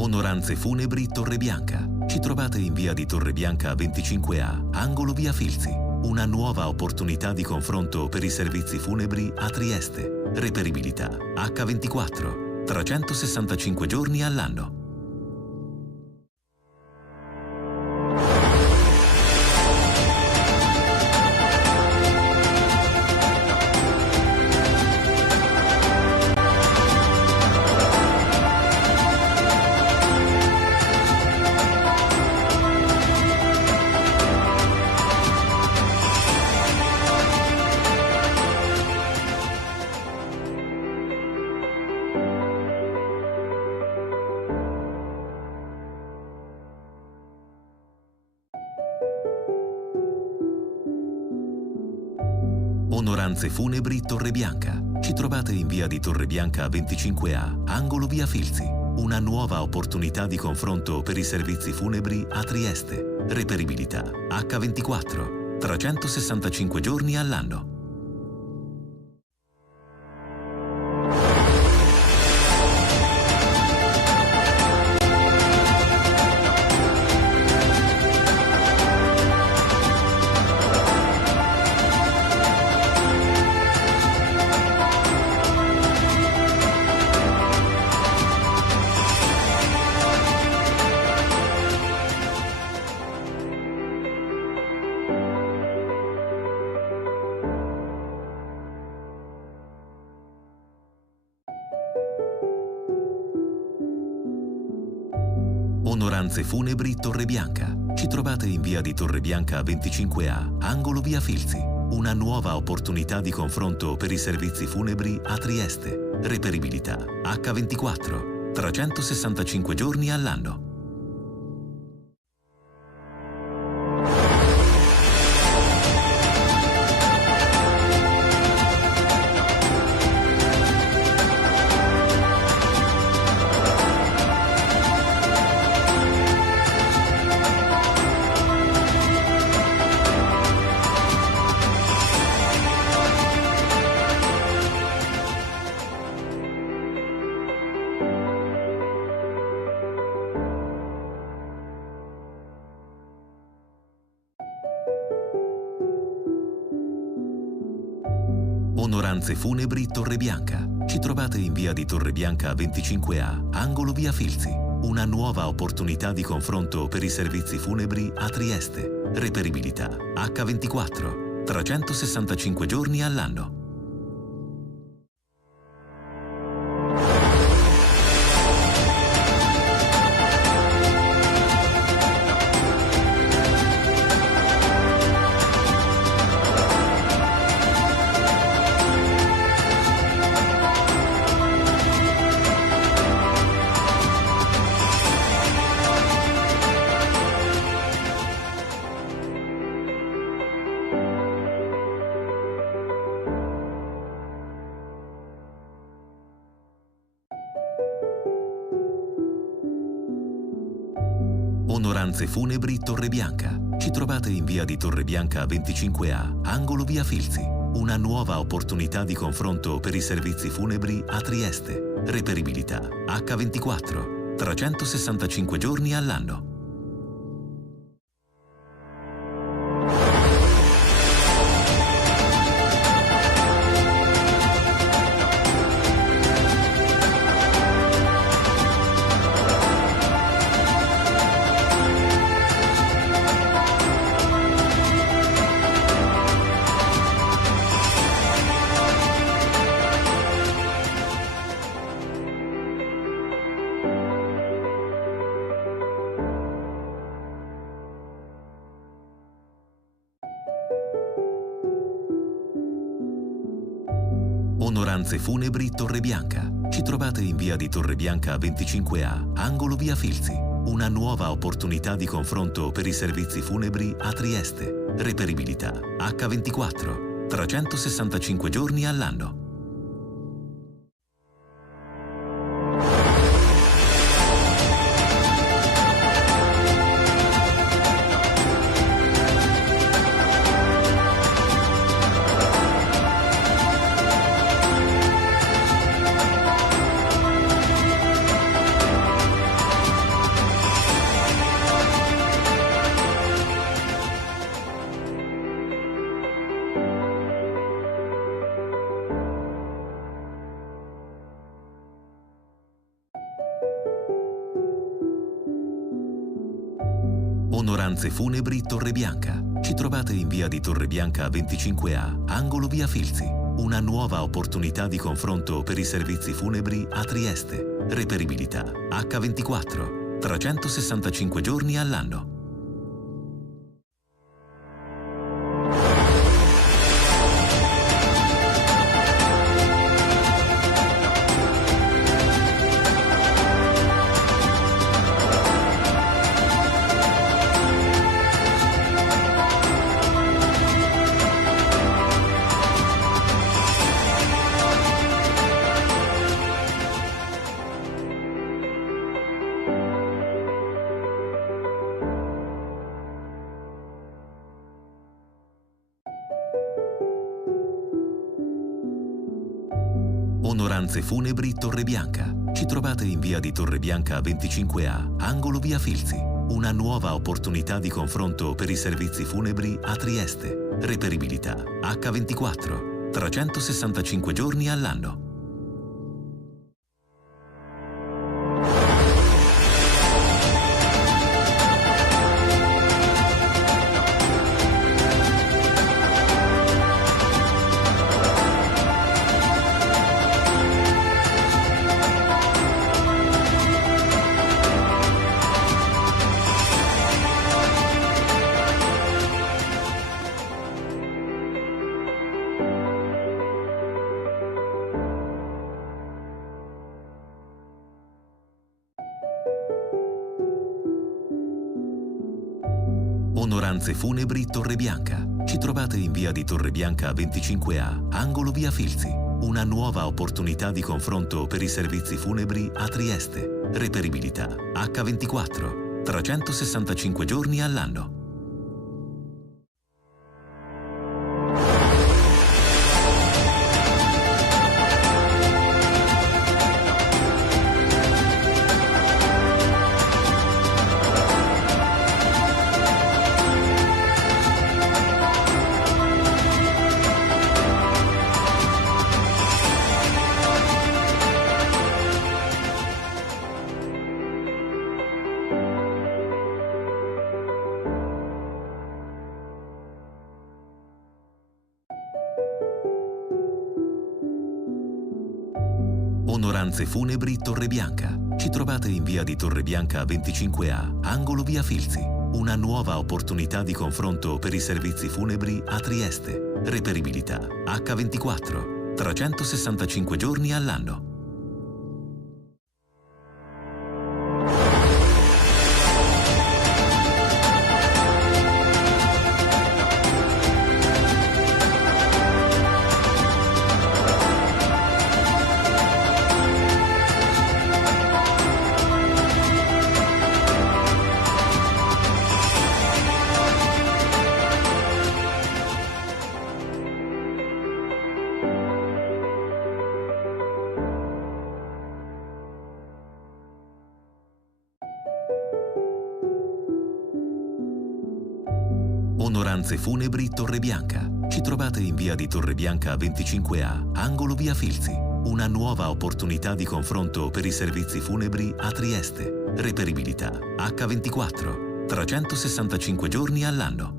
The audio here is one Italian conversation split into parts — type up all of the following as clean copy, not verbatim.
Onoranze Funebri Torrebianca. Ci trovate in via di Torrebianca 25A, angolo via Filzi. Una nuova opportunità di confronto per i servizi funebri a Trieste. Reperibilità H24, 365 giorni all'anno. Onoranze Funebri Torrebianca. Ci trovate in via di Torrebianca 25A, angolo via Filzi. Una nuova opportunità di confronto per i servizi funebri a Trieste. Reperibilità H24, 365 giorni all'anno. Onoranze Funebri Torrebianca. Ci trovate in via di Torrebianca 25A, angolo via Filzi. Una nuova opportunità di confronto per i servizi funebri a Trieste. Reperibilità H24, 365 giorni all'anno. Onoranze Funebri Torrebianca. Ci trovate in via di Torrebianca 25A, angolo via Filzi. Una nuova opportunità di confronto per i servizi funebri a Trieste. Reperibilità H24, 365 giorni all'anno. Onoranze Funebri Torrebianca. Ci trovate in via di Torrebianca 25A, angolo via Filzi. Una nuova opportunità di confronto per i servizi funebri a Trieste. Reperibilità H24, 365 giorni all'anno. Onoranze Funebri Torrebianca. Ci trovate in via di Torrebianca 25A, angolo via Filzi. Una nuova opportunità di confronto per i servizi funebri a Trieste. Reperibilità H24, 365 giorni all'anno. Onoranze Funebri Torrebianca. Ci trovate in via di Torrebianca 25A, angolo via Filzi. Una nuova opportunità di confronto per i servizi funebri a Trieste. Reperibilità H24, 365 giorni all'anno. Onoranze Funebri Torrebianca. Ci trovate in via di Torrebianca 25A, angolo via Filzi. Una nuova opportunità di confronto per i servizi funebri a Trieste. Reperibilità H24, 365 giorni all'anno. Onoranze Funebri Torrebianca. Ci trovate in via di Torrebianca 25A, angolo via Filzi. Una nuova opportunità di confronto per i servizi funebri a Trieste. Reperibilità H24, 365 giorni all'anno. Onoranze Funebri Torrebianca. Ci trovate in via di Torrebianca 25A, angolo via Filzi. Una nuova opportunità di confronto per i servizi funebri a Trieste. Reperibilità H24, 365 giorni all'anno. Onoranze Funebri Torrebianca. Ci trovate in via di Torrebianca 25A, angolo via Filzi. Una nuova opportunità di confronto per i servizi funebri a Trieste. Reperibilità H24, 365 giorni all'anno.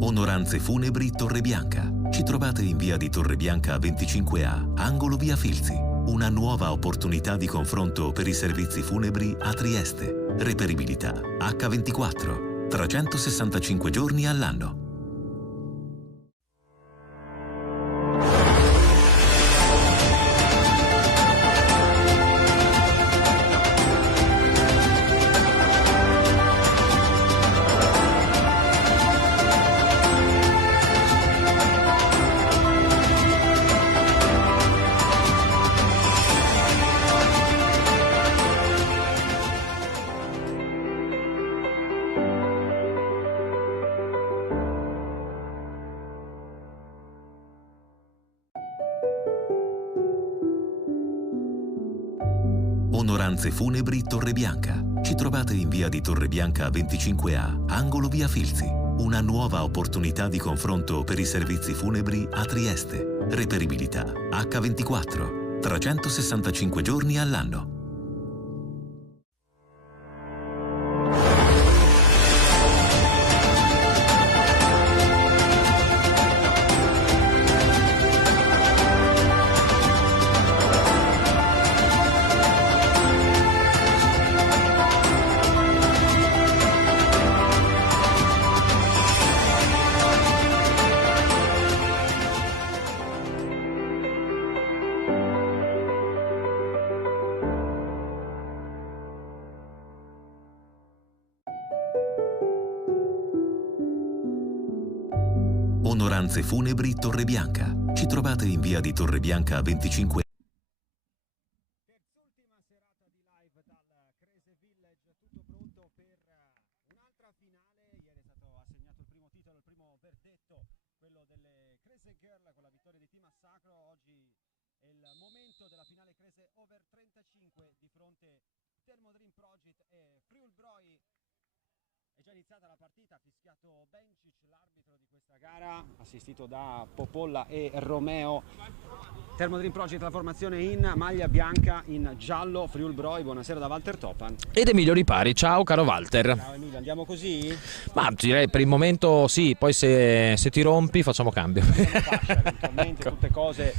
Onoranze Funebri Torrebianca. Ci trovate in via di Torrebianca 25A, angolo via Filzi. Una nuova opportunità di confronto per i servizi funebri a Trieste. Reperibilità H24, 365 giorni all'anno. Onoranze Funebri Torrebianca. Ci trovate in via di Torrebianca 25A, angolo via Filzi. Una nuova opportunità di confronto per i servizi funebri a Trieste. Reperibilità H24, 365 giorni all'anno. Onoranze Funebri Torrebianca. Ci trovate in via di Torrebianca 25. Terz'ultima serata di live dal Crese Village, tutto pronto per un'altra finale. Ieri è stato assegnato il primo titolo, il primo verdetto, quello delle Crese Girl con la vittoria di Team Assacro. Oggi è il momento della finale Crese Over 35 di fronte Thermo Dream Project e Friul-Broi. È già iniziata la partita, ha fischiato Bencic, l'arbitro di questa gara, assistito da Popolla e Romeo. Thermo Dream Project, la formazione in maglia bianca, in giallo. Friul-Broi, buonasera da Walter Topan. Ed Emilio Ripari, ciao caro Walter. Ciao Emilio, andiamo così? Ma direi per il momento sì, poi se ti rompi facciamo cambio. Eventualmente tutte cose,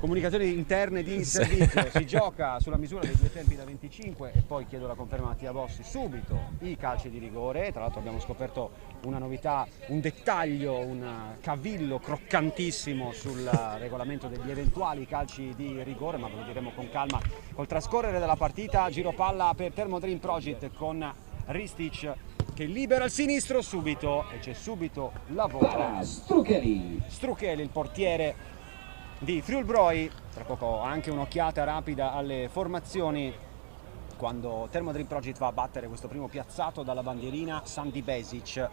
comunicazioni interne di servizio. Si gioca sulla misura dei due tempi da 25 e poi chiedo la conferma a Mattia Bossi subito i calci di rigore. Tra l'altro abbiamo scoperto una novità, un dettaglio, un cavillo croccantissimo sul regolamento degli eventuali calci di rigore, ma ve lo diremo con calma col trascorrere della partita. Giro palla per Thermo Dream Project con Ristic che libera il sinistro subito e c'è subito lavoro. Strucheli, il portiere di Friul-Broi. Tra poco anche un'occhiata rapida alle formazioni quando Thermo Dream Project va a battere questo primo piazzato dalla bandierina, Sandy Besic.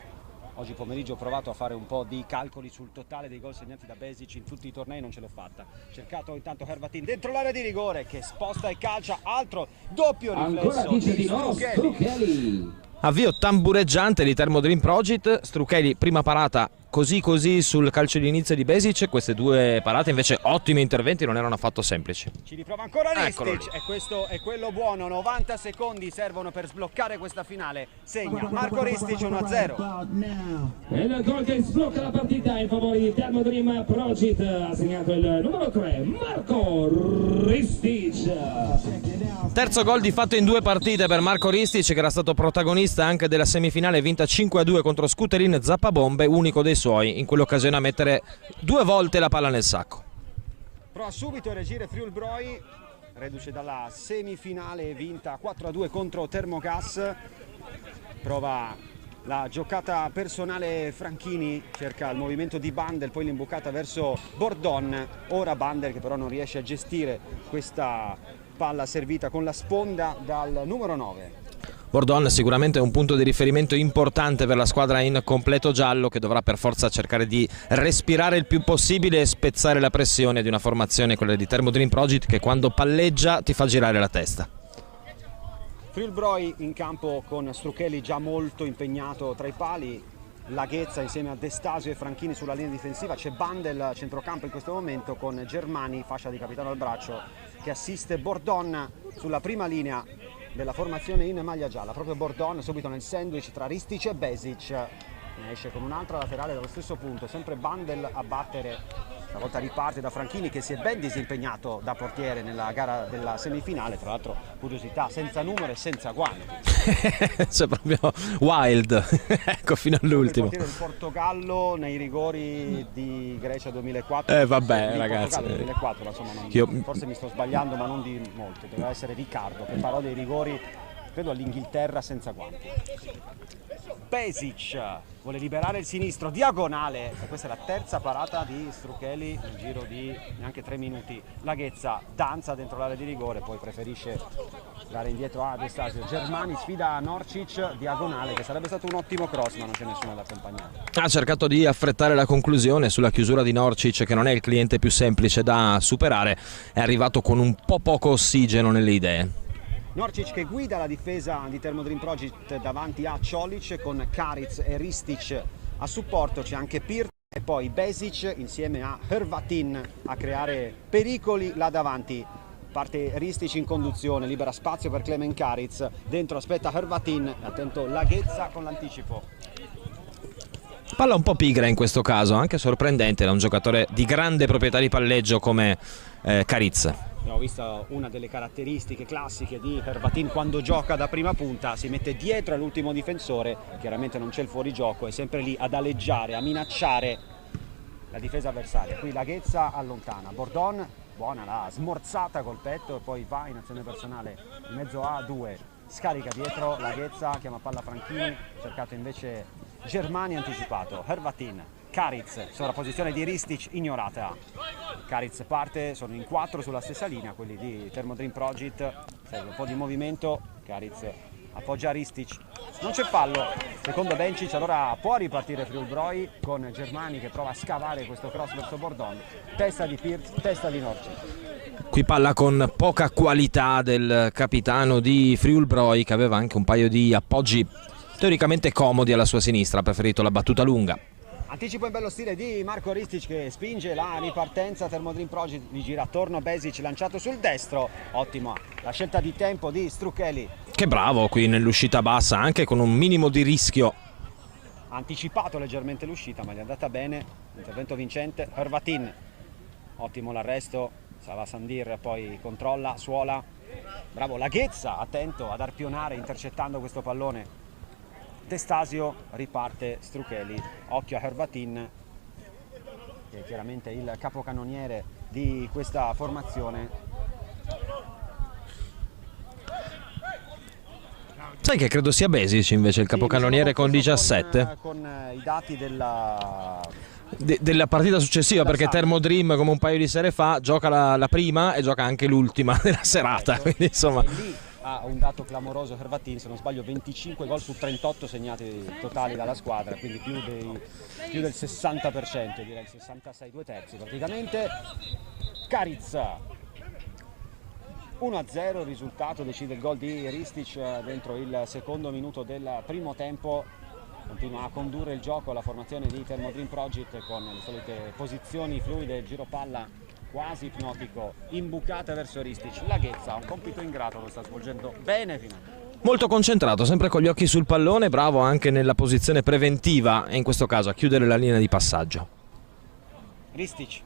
Oggi pomeriggio ho provato a fare un po' di calcoli sul totale dei gol segnati da Besic in tutti i tornei, non ce l'ho fatta. Cercato intanto Hervatin dentro l'area di rigore che sposta e calcia, altro doppio riflesso di Strucheli. Avvio tambureggiante di Thermo Dream Project, Strucheli prima parata così sul calcio di inizio di Besic, queste due parate invece ottimi interventi, non erano affatto semplici. Ci riprova ancora Ristic e questo è quello buono, 90 secondi servono per sbloccare questa finale, segna Marco Ristic 1-0. E il gol che sblocca la partita in favore di Thermo Dream Project, ha segnato il numero 3 Marco Ristic. Terzo gol di fatto in due partite per Marco Ristic, che era stato protagonista anche della semifinale vinta 5-2 contro Skuterin Zappabombe, unico dei suoi in quell'occasione a mettere due volte la palla nel sacco. Prova subito a reagire Friul-Broi, reduce dalla semifinale vinta 4-2 contro Termogas. Prova la giocata personale Franchini, cerca il movimento di Bandel, poi l'imbucata verso Bordon. Ora Bandel che però non riesce a gestire questa palla servita con la sponda dal numero 9. Bordon sicuramente è un punto di riferimento importante per la squadra in completo giallo, che dovrà per forza cercare di respirare il più possibile e spezzare la pressione di una formazione, quella di Thermo Dream Project, che quando palleggia ti fa girare la testa. Friul-Broi in campo con Strucheli già molto impegnato tra i pali, Laghezza insieme a Destasio e Franchini sulla linea difensiva, c'è Bandel a centrocampo in questo momento con Germani, fascia di capitano al braccio, che assiste Bordon sulla prima linea della formazione in maglia gialla. Proprio Bordon subito nel sandwich tra Ristic e Besic, ne esce con un'altra laterale dallo stesso punto, sempre Bandel a battere, stavolta riparte da Franchini che si è ben disimpegnato da portiere nella gara della semifinale, tra l'altro curiosità, senza numero e senza guanti. C'è proprio wild, ecco, fino all'ultimo. Il portiere del Portogallo nei rigori di Grecia 2004. Vabbè ragazzi, 2004, ma insomma forse mi sto sbagliando, ma non di molto, doveva essere Riccardo che parò dei rigori credo all'Inghilterra senza guanti. Besic vuole liberare il sinistro, diagonale, e questa è la terza parata di Strucheli nel giro di neanche 3 minuti. Laghezza danza dentro l'area di rigore, poi preferisce dare indietro a Destasio. Germani sfida Norcic, diagonale, che sarebbe stato un ottimo cross, ma non c'è nessuno ad accompagnare. Ha cercato di affrettare la conclusione sulla chiusura di Norcic, che non è il cliente più semplice da superare, è arrivato con un po' poco ossigeno nelle idee. Norcic che guida la difesa di Thermodream Project davanti a Čolić con Karic e Ristic a supporto, c'è anche Pirc e poi Besic insieme a Hrvatin a creare pericoli là davanti. Parte Ristic in conduzione, libera spazio per Klemen Karic, dentro aspetta Hrvatin, attento Laghezza con l'anticipo. Palla un po' pigra in questo caso, anche sorprendente da un giocatore di grande proprietà di palleggio come Karic. Abbiamo visto una delle caratteristiche classiche di Hrvatin quando gioca da prima punta, si mette dietro all'ultimo difensore, chiaramente non c'è il fuorigioco, è sempre lì ad aleggiare, a minacciare la difesa avversaria. Qui Laghezza allontana, Bordon, buona la smorzata col petto e poi va in azione personale in mezzo a due, scarica dietro, Laghezza chiama palla Franchini, cercato invece Germani anticipato, Hrvatin, Karic, sovrapposizione di Ristic ignorata. Karic parte, sono in 4 sulla stessa linea, quelli di Thermodream Project, serve un po' di movimento, Karic appoggia Ristic, non c'è fallo, secondo Bencic, allora può ripartire Friul-Broj con Germani che prova a scavare questo cross verso Bordon, testa di Pirc, testa di Norcic. Qui palla con poca qualità del capitano di Friul-Broj che aveva anche un paio di appoggi teoricamente comodi alla sua sinistra, ha preferito la battuta lunga. Anticipo in bello stile di Marco Ristic che spinge la ripartenza, Thermodream Project gli gira attorno, Besic lanciato sul destro, ottima la scelta di tempo di Strucheli. Che bravo qui nell'uscita bassa, anche con un minimo di rischio. Ha anticipato leggermente l'uscita ma gli è andata bene, intervento vincente, Hrvatin, ottimo l'arresto, Sava Sandir poi controlla, suola, bravo Laghezza, attento ad arpionare intercettando questo pallone. Destasio, riparte Strucheli, occhio a Hrvatin che è chiaramente il capocannoniere di questa formazione. Sai che credo sia Besic invece il capocannoniere con 17? Con i dati della partita successiva, perché Thermodream come un paio di sere fa gioca la prima e gioca anche l'ultima della serata, quindi insomma... Ha un dato clamoroso Hrvatin, se non sbaglio 25 gol su 38 segnati totali dalla squadra, quindi più del 60%, direi il 66 2/3 praticamente. Karic 1-0, il risultato decide il gol di Ristic dentro il secondo minuto del primo tempo. Continua a condurre il gioco la formazione di Thermodream Project con le solite posizioni fluide, giro palla quasi ipnotico, imbucata verso Ristic. Laghezza, un compito ingrato, lo sta svolgendo bene fino a... Molto concentrato, sempre con gli occhi sul pallone, bravo anche nella posizione preventiva e in questo caso a chiudere la linea di passaggio. Ristic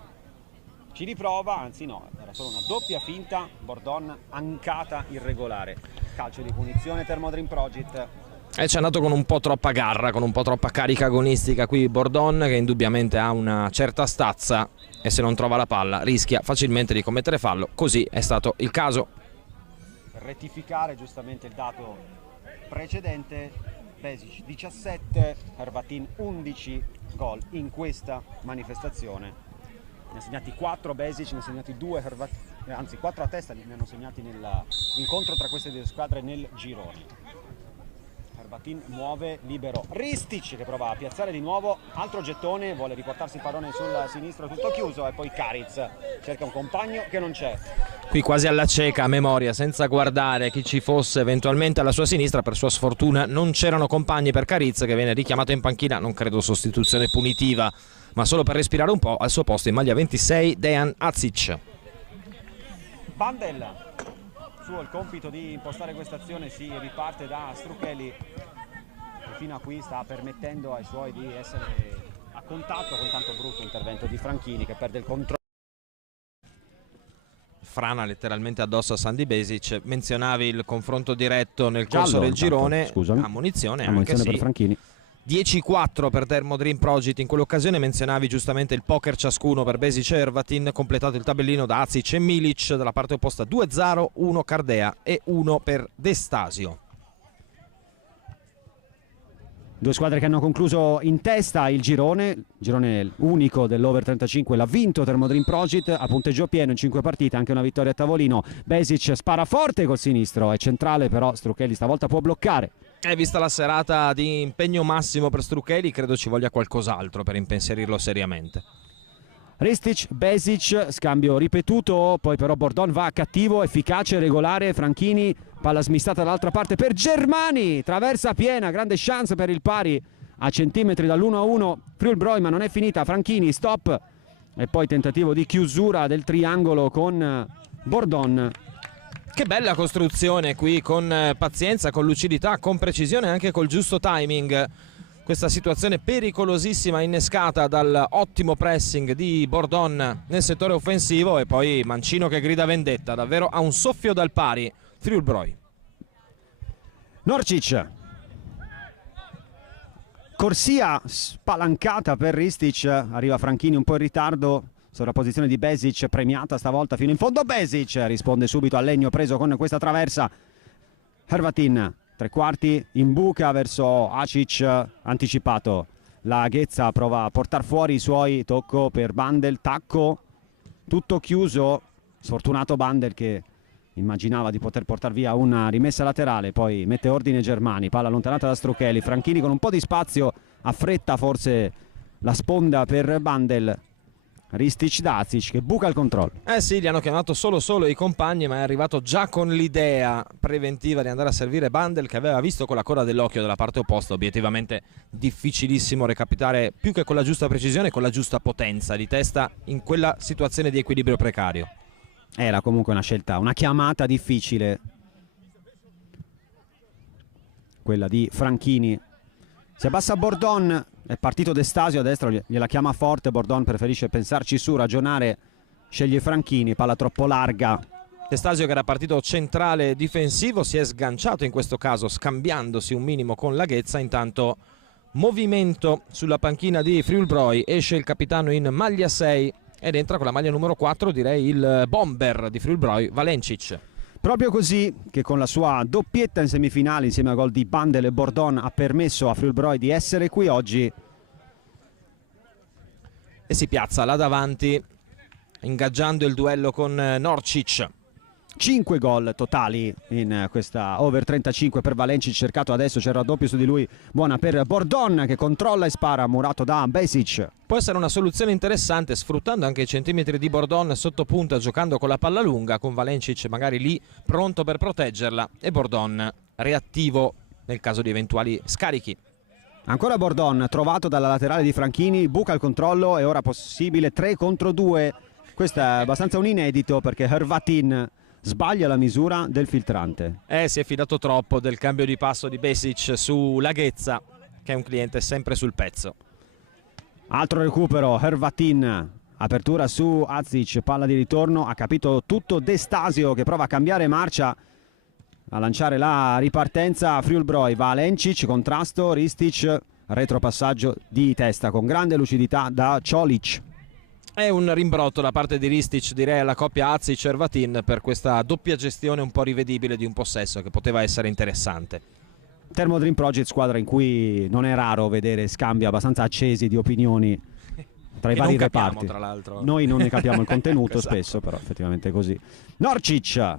ci riprova, anzi no, era solo una doppia finta, Bordon ancata irregolare. Calcio di punizione Thermodream Project. E ci è andato con un po' troppa garra, con un po' troppa carica agonistica qui Bordon, che indubbiamente ha una certa stazza e se non trova la palla rischia facilmente di commettere fallo, così è stato il caso. Per rettificare giustamente il dato precedente, Besic 17, Hrvatin 11 gol in questa manifestazione. Ne ha segnati 4 Besic, ne ha segnati 2 Hrvatin, anzi 4 a testa ne hanno segnati nell'incontro tra queste due squadre nel girone. Hrvatin muove libero Ristic che prova a piazzare di nuovo, altro gettone, vuole riportarsi il pallone sul sinistro, tutto chiuso e poi Karic cerca un compagno che non c'è. Qui quasi alla cieca, a memoria, senza guardare chi ci fosse eventualmente alla sua sinistra, per sua sfortuna non c'erano compagni per Karic che viene richiamato in panchina, non credo sostituzione punitiva, ma solo per respirare un po'. Al suo posto in maglia 26 Dejan Acic. Bandel, suo il compito di impostare questa azione, si riparte da Strucheli che fino a qui sta permettendo ai suoi di essere a contatto con tanto brutto intervento di Franchini che perde il controllo. Frana letteralmente addosso a Sandy Besic. Menzionavi il confronto diretto nel corso del girone, ammonizione anche per Franchini. 10-4 per Thermodream Project in quell'occasione. Menzionavi giustamente il poker ciascuno per Besic e Hrvatin, completato il tabellino da Acic e Milic, dalla parte opposta 2-0, 1 Cardea e 1 per Destasio. Due squadre che hanno concluso in testa il girone unico dell'Over 35, l'ha vinto Thermodream Project a punteggio pieno in 5 partite, anche una vittoria a tavolino. Besic spara forte col sinistro, è centrale però Strucheli stavolta può bloccare. Vista la serata di impegno massimo per Strucheli, credo ci voglia qualcos'altro per impensierirlo seriamente. Ristic, Besic, scambio ripetuto, poi però Bordon va cattivo, efficace, regolare, Franchini, palla smistata dall'altra parte per Germani, traversa piena, grande chance per il pari a centimetri dall'1-1, Friul-Broy, ma non è finita, Franchini, stop, e poi tentativo di chiusura del triangolo con Bordon. Che bella costruzione qui, con pazienza, con lucidità, con precisione e anche col giusto timing. Questa situazione pericolosissima innescata dal ottimo pressing di Bordon nel settore offensivo e poi Mancino che grida vendetta, davvero a un soffio dal pari Friul-Broy. Norčić, corsia spalancata per Ristic, arriva Franchini un po' in ritardo, sovrapposizione di Besic premiata stavolta fino in fondo, Besic risponde subito al legno preso con questa traversa, Hrvatin tre quarti in buca verso Acic, anticipato, la Ghezza prova a portare fuori i suoi, tocco per Bandel, tacco, tutto chiuso, sfortunato Bandel che immaginava di poter portare via una rimessa laterale, poi mette ordine Germani, palla allontanata da Struchelli, Franchini con un po' di spazio affretta forse la sponda per Bandel, Ristic Dacic che buca il controllo. Sì, gli hanno chiamato solo i compagni, ma è arrivato già con l'idea preventiva di andare a servire Bandel, che aveva visto con la coda dell'occhio dalla parte opposta. Obiettivamente difficilissimo recapitare più che con la giusta precisione, con la giusta potenza di testa in quella situazione di equilibrio precario. Era comunque una scelta, una chiamata difficile quella di Franchini. Si abbassa Bordon, è partito De Stasio a destra, gliela chiama forte, Bordon preferisce pensarci su, ragionare, sceglie Franchini, palla troppo larga. De Stasio, che era partito centrale difensivo, si è sganciato in questo caso scambiandosi un minimo con la Ghezza. Intanto movimento sulla panchina di Friul-Broy, esce il capitano in maglia 6 ed entra con la maglia numero 4, direi il bomber di Friul-Broy, Valencic. Proprio così, che con la sua doppietta in semifinale insieme a gol di Bandel e Bordon ha permesso a Friul-Broy di essere qui oggi. E si piazza là davanti ingaggiando il duello con Norčić. 5 gol totali in questa over 35 per Valencic, cercato adesso, c'è il raddoppio su di lui, buona per Bordon che controlla e spara, murato da Besic. Può essere una soluzione interessante, sfruttando anche i centimetri di Bordon sotto punta, giocando con la palla lunga, con Valencic magari lì pronto per proteggerla e Bordon reattivo nel caso di eventuali scarichi. Ancora Bordon, trovato dalla laterale di Franchini, buca il controllo e ora possibile 3 contro 2. Questo è abbastanza un inedito perché Hrvatin sbaglia la misura del filtrante. Si è fidato troppo del cambio di passo di Besic su Ghezza, che è un cliente sempre sul pezzo. Altro recupero, Hrvatin, apertura su Azic, palla di ritorno, ha capito tutto De Stasio che prova a cambiare marcia, a lanciare la ripartenza. Friul-Broy, Valencic, contrasto, Ristic, retropassaggio di testa con grande lucidità da Čolić. È un rimbrotto da parte di Ristic, direi, alla coppia Azic-Hrvatin per questa doppia gestione un po' rivedibile di un possesso che poteva essere interessante. Thermodream Project, squadra in cui non è raro vedere scambi abbastanza accesi di opinioni tra i vari reparti. Tra l'altro. Noi non ne capiamo il contenuto Esatto. spesso, però effettivamente è così. Norčić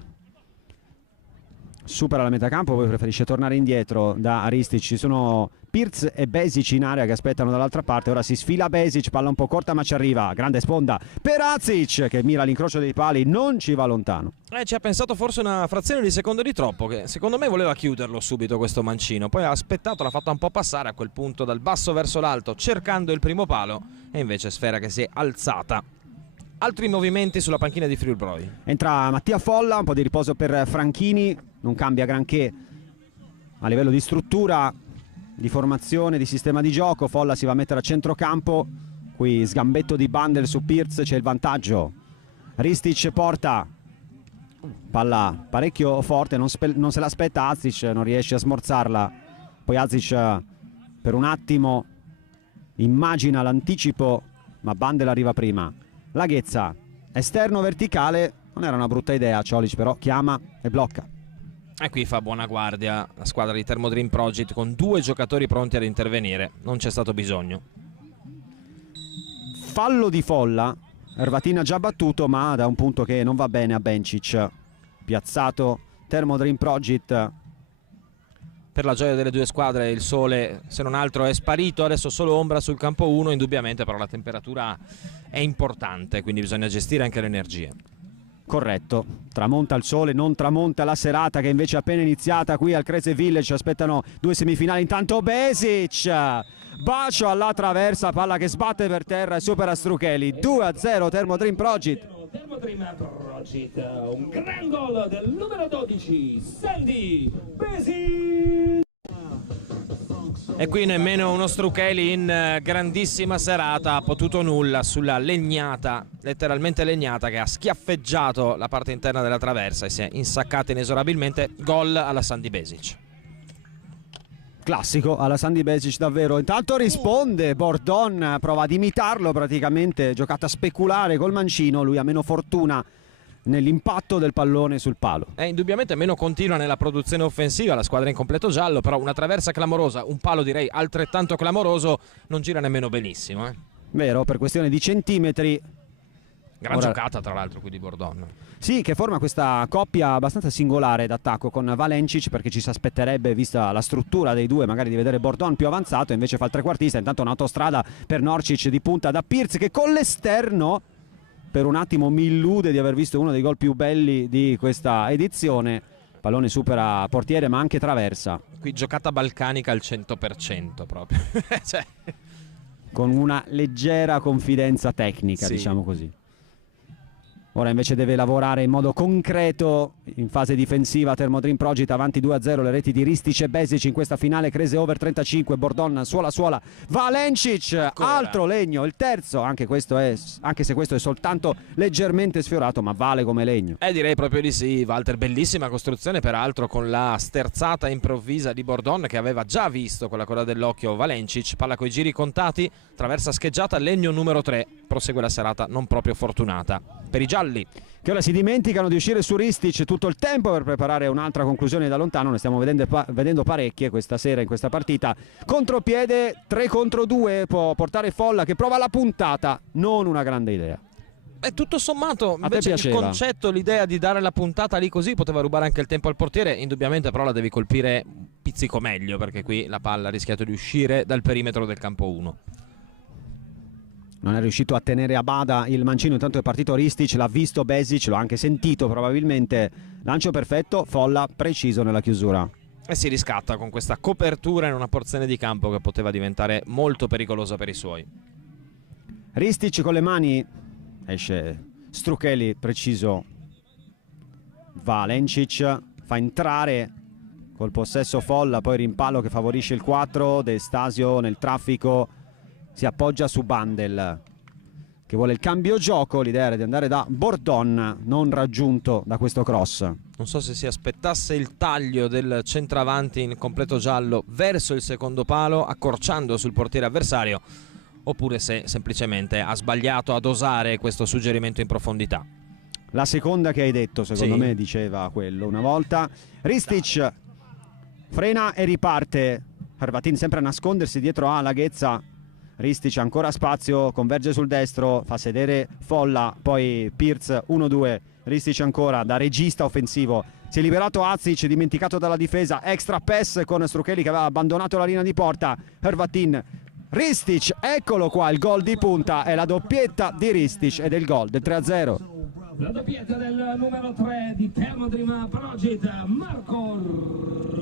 supera la metà campo, poi preferisce tornare indietro da Ristic. Ci sono Pirc e Besic in area che aspettano dall'altra parte. Ora si sfila Besic, palla un po' corta ma ci arriva, grande sponda per Azic che mira l'incrocio dei pali, non ci va lontano. Ci ha pensato forse una frazione di secondo di troppo, che secondo me voleva chiuderlo subito questo Mancino, poi ha aspettato, l'ha fatta un po' passare a quel punto dal basso verso l'alto cercando il primo palo e invece sfera che si è alzata. Altri movimenti sulla panchina di Friul-Broy. Entra Mattia Folla, un po' di riposo per Franchini, non cambia granché a livello di struttura, di formazione, di sistema di gioco. Folla si va a mettere a centrocampo, qui sgambetto di Bandel su Pirc, c'è il vantaggio. Ristic porta, palla parecchio forte, non se l'aspetta Azic, non riesce a smorzarla. Poi Azic per un attimo immagina l'anticipo, ma Bandel arriva prima. La Ghezza, esterno verticale, non era una brutta idea, Čolić però chiama e blocca. E qui fa buona guardia la squadra di Thermodream Project con 2 giocatori pronti ad intervenire, non c'è stato bisogno. Fallo di Folla, Hrvatin ha già battuto ma da un punto che non va bene a Benčić. Piazzato Thermodream Project. per la gioia delle due squadre il sole, se non altro, è sparito, adesso solo ombra sul campo 1, indubbiamente però la temperatura è importante, quindi bisogna gestire anche le energie. Corretto, tramonta il sole, non tramonta la serata che invece è appena iniziata qui al Crese Village. Aspettano due semifinali, intanto Besic, bacio alla traversa, palla che sbatte per terra e supera Strucheli. 2-0 Thermo Dream Project. Thermo Dream Project, un gran gol del numero 12 Sandy Besic. E qui nemmeno uno Strucheli in grandissima serata ha potuto nulla sulla legnata, letteralmente legnata, che ha schiaffeggiato la parte interna della traversa e si è insaccata inesorabilmente. Gol alla Sandy Besic. Classico alla Sandy Besic davvero. Intanto risponde Bordon, prova ad imitarlo praticamente, giocata speculare col mancino, lui ha meno fortuna nell'impatto del pallone sul palo. È indubbiamente meno continua nella produzione offensiva la squadra in completo giallo, però una traversa clamorosa, un palo direi altrettanto clamoroso, non gira nemmeno benissimo. Vero, per questione di centimetri. Gran giocata tra l'altro qui di Bordon. Sì, che forma questa coppia abbastanza singolare d'attacco con Valencic, perché ci si aspetterebbe, vista la struttura dei due, magari di vedere Bordon più avanzato, invece fa il trequartista. Intanto un'autostrada per Norcic di punta da Pirz, che con l'esterno per un attimo mi illude di aver visto uno dei gol più belli di questa edizione. Pallone supera portiere ma anche traversa. Qui giocata balcanica al 100% proprio. Cioè. Con una leggera confidenza tecnica, sì, diciamo così. Ora invece deve lavorare in modo concreto in fase difensiva Thermo Dream Project, avanti 2-0 le reti di Ristic e Besic in questa finale. Crese over 35, Bordon suola Valencic, ancora. Altro legno, il terzo, anche se questo è soltanto leggermente sfiorato, ma vale come legno. Direi proprio di sì, Walter. Bellissima costruzione peraltro, con la sterzata improvvisa di Bordon che aveva già visto con la coda dell'occhio Valencic. Palla coi giri contati, traversa scheggiata, legno numero 3. Prosegue la serata non proprio fortunata per i gialli, che ora si dimenticano di uscire su Ristic tutto il tempo per preparare un'altra conclusione da lontano. Ne stiamo vedendo parecchie questa sera in questa partita. Contropiede 3 contro 2 può portare Folla, che prova la puntata, non una grande idea. E tutto sommato invece il concetto, l'idea di dare la puntata lì così poteva rubare anche il tempo al portiere. Indubbiamente però la devi colpire un pizzico meglio, perché qui la palla ha rischiato di uscire dal perimetro del campo 1. Non è riuscito a tenere a bada il mancino, intanto è partito Ristic, l'ha visto Besic, l'ha anche sentito probabilmente. Lancio perfetto, Folla preciso nella chiusura. E si riscatta con questa copertura in una porzione di campo che poteva diventare molto pericolosa per i suoi. Ristic con le mani, esce Strucheli, preciso Valencic, fa entrare col possesso Folla, poi rimpallo che favorisce il 4, De Stasio nel traffico si appoggia su Bandel che vuole il cambio gioco. L'idea era di andare da Bordon, non raggiunto da questo cross. Non so se si aspettasse il taglio del centravanti in completo giallo verso il secondo palo, accorciando sul portiere avversario, oppure se semplicemente ha sbagliato a dosare questo suggerimento in profondità. La seconda che hai detto, secondo me, diceva quello una volta. Ristic frena e riparte. Hrvatin sempre a nascondersi dietro a Laghezza. Ristic ancora spazio, converge sul destro, fa sedere Folla, poi Pirz 1-2, Ristic ancora da regista offensivo, si è liberato Azic, dimenticato dalla difesa, extra pass con Strucheli che aveva abbandonato la linea di porta. Hrvatin, Ristic, eccolo qua il gol di punta, è la doppietta di Ristic ed è il gol del 3-0. La doppietta del numero 3 di Thermo Dream Project, Marco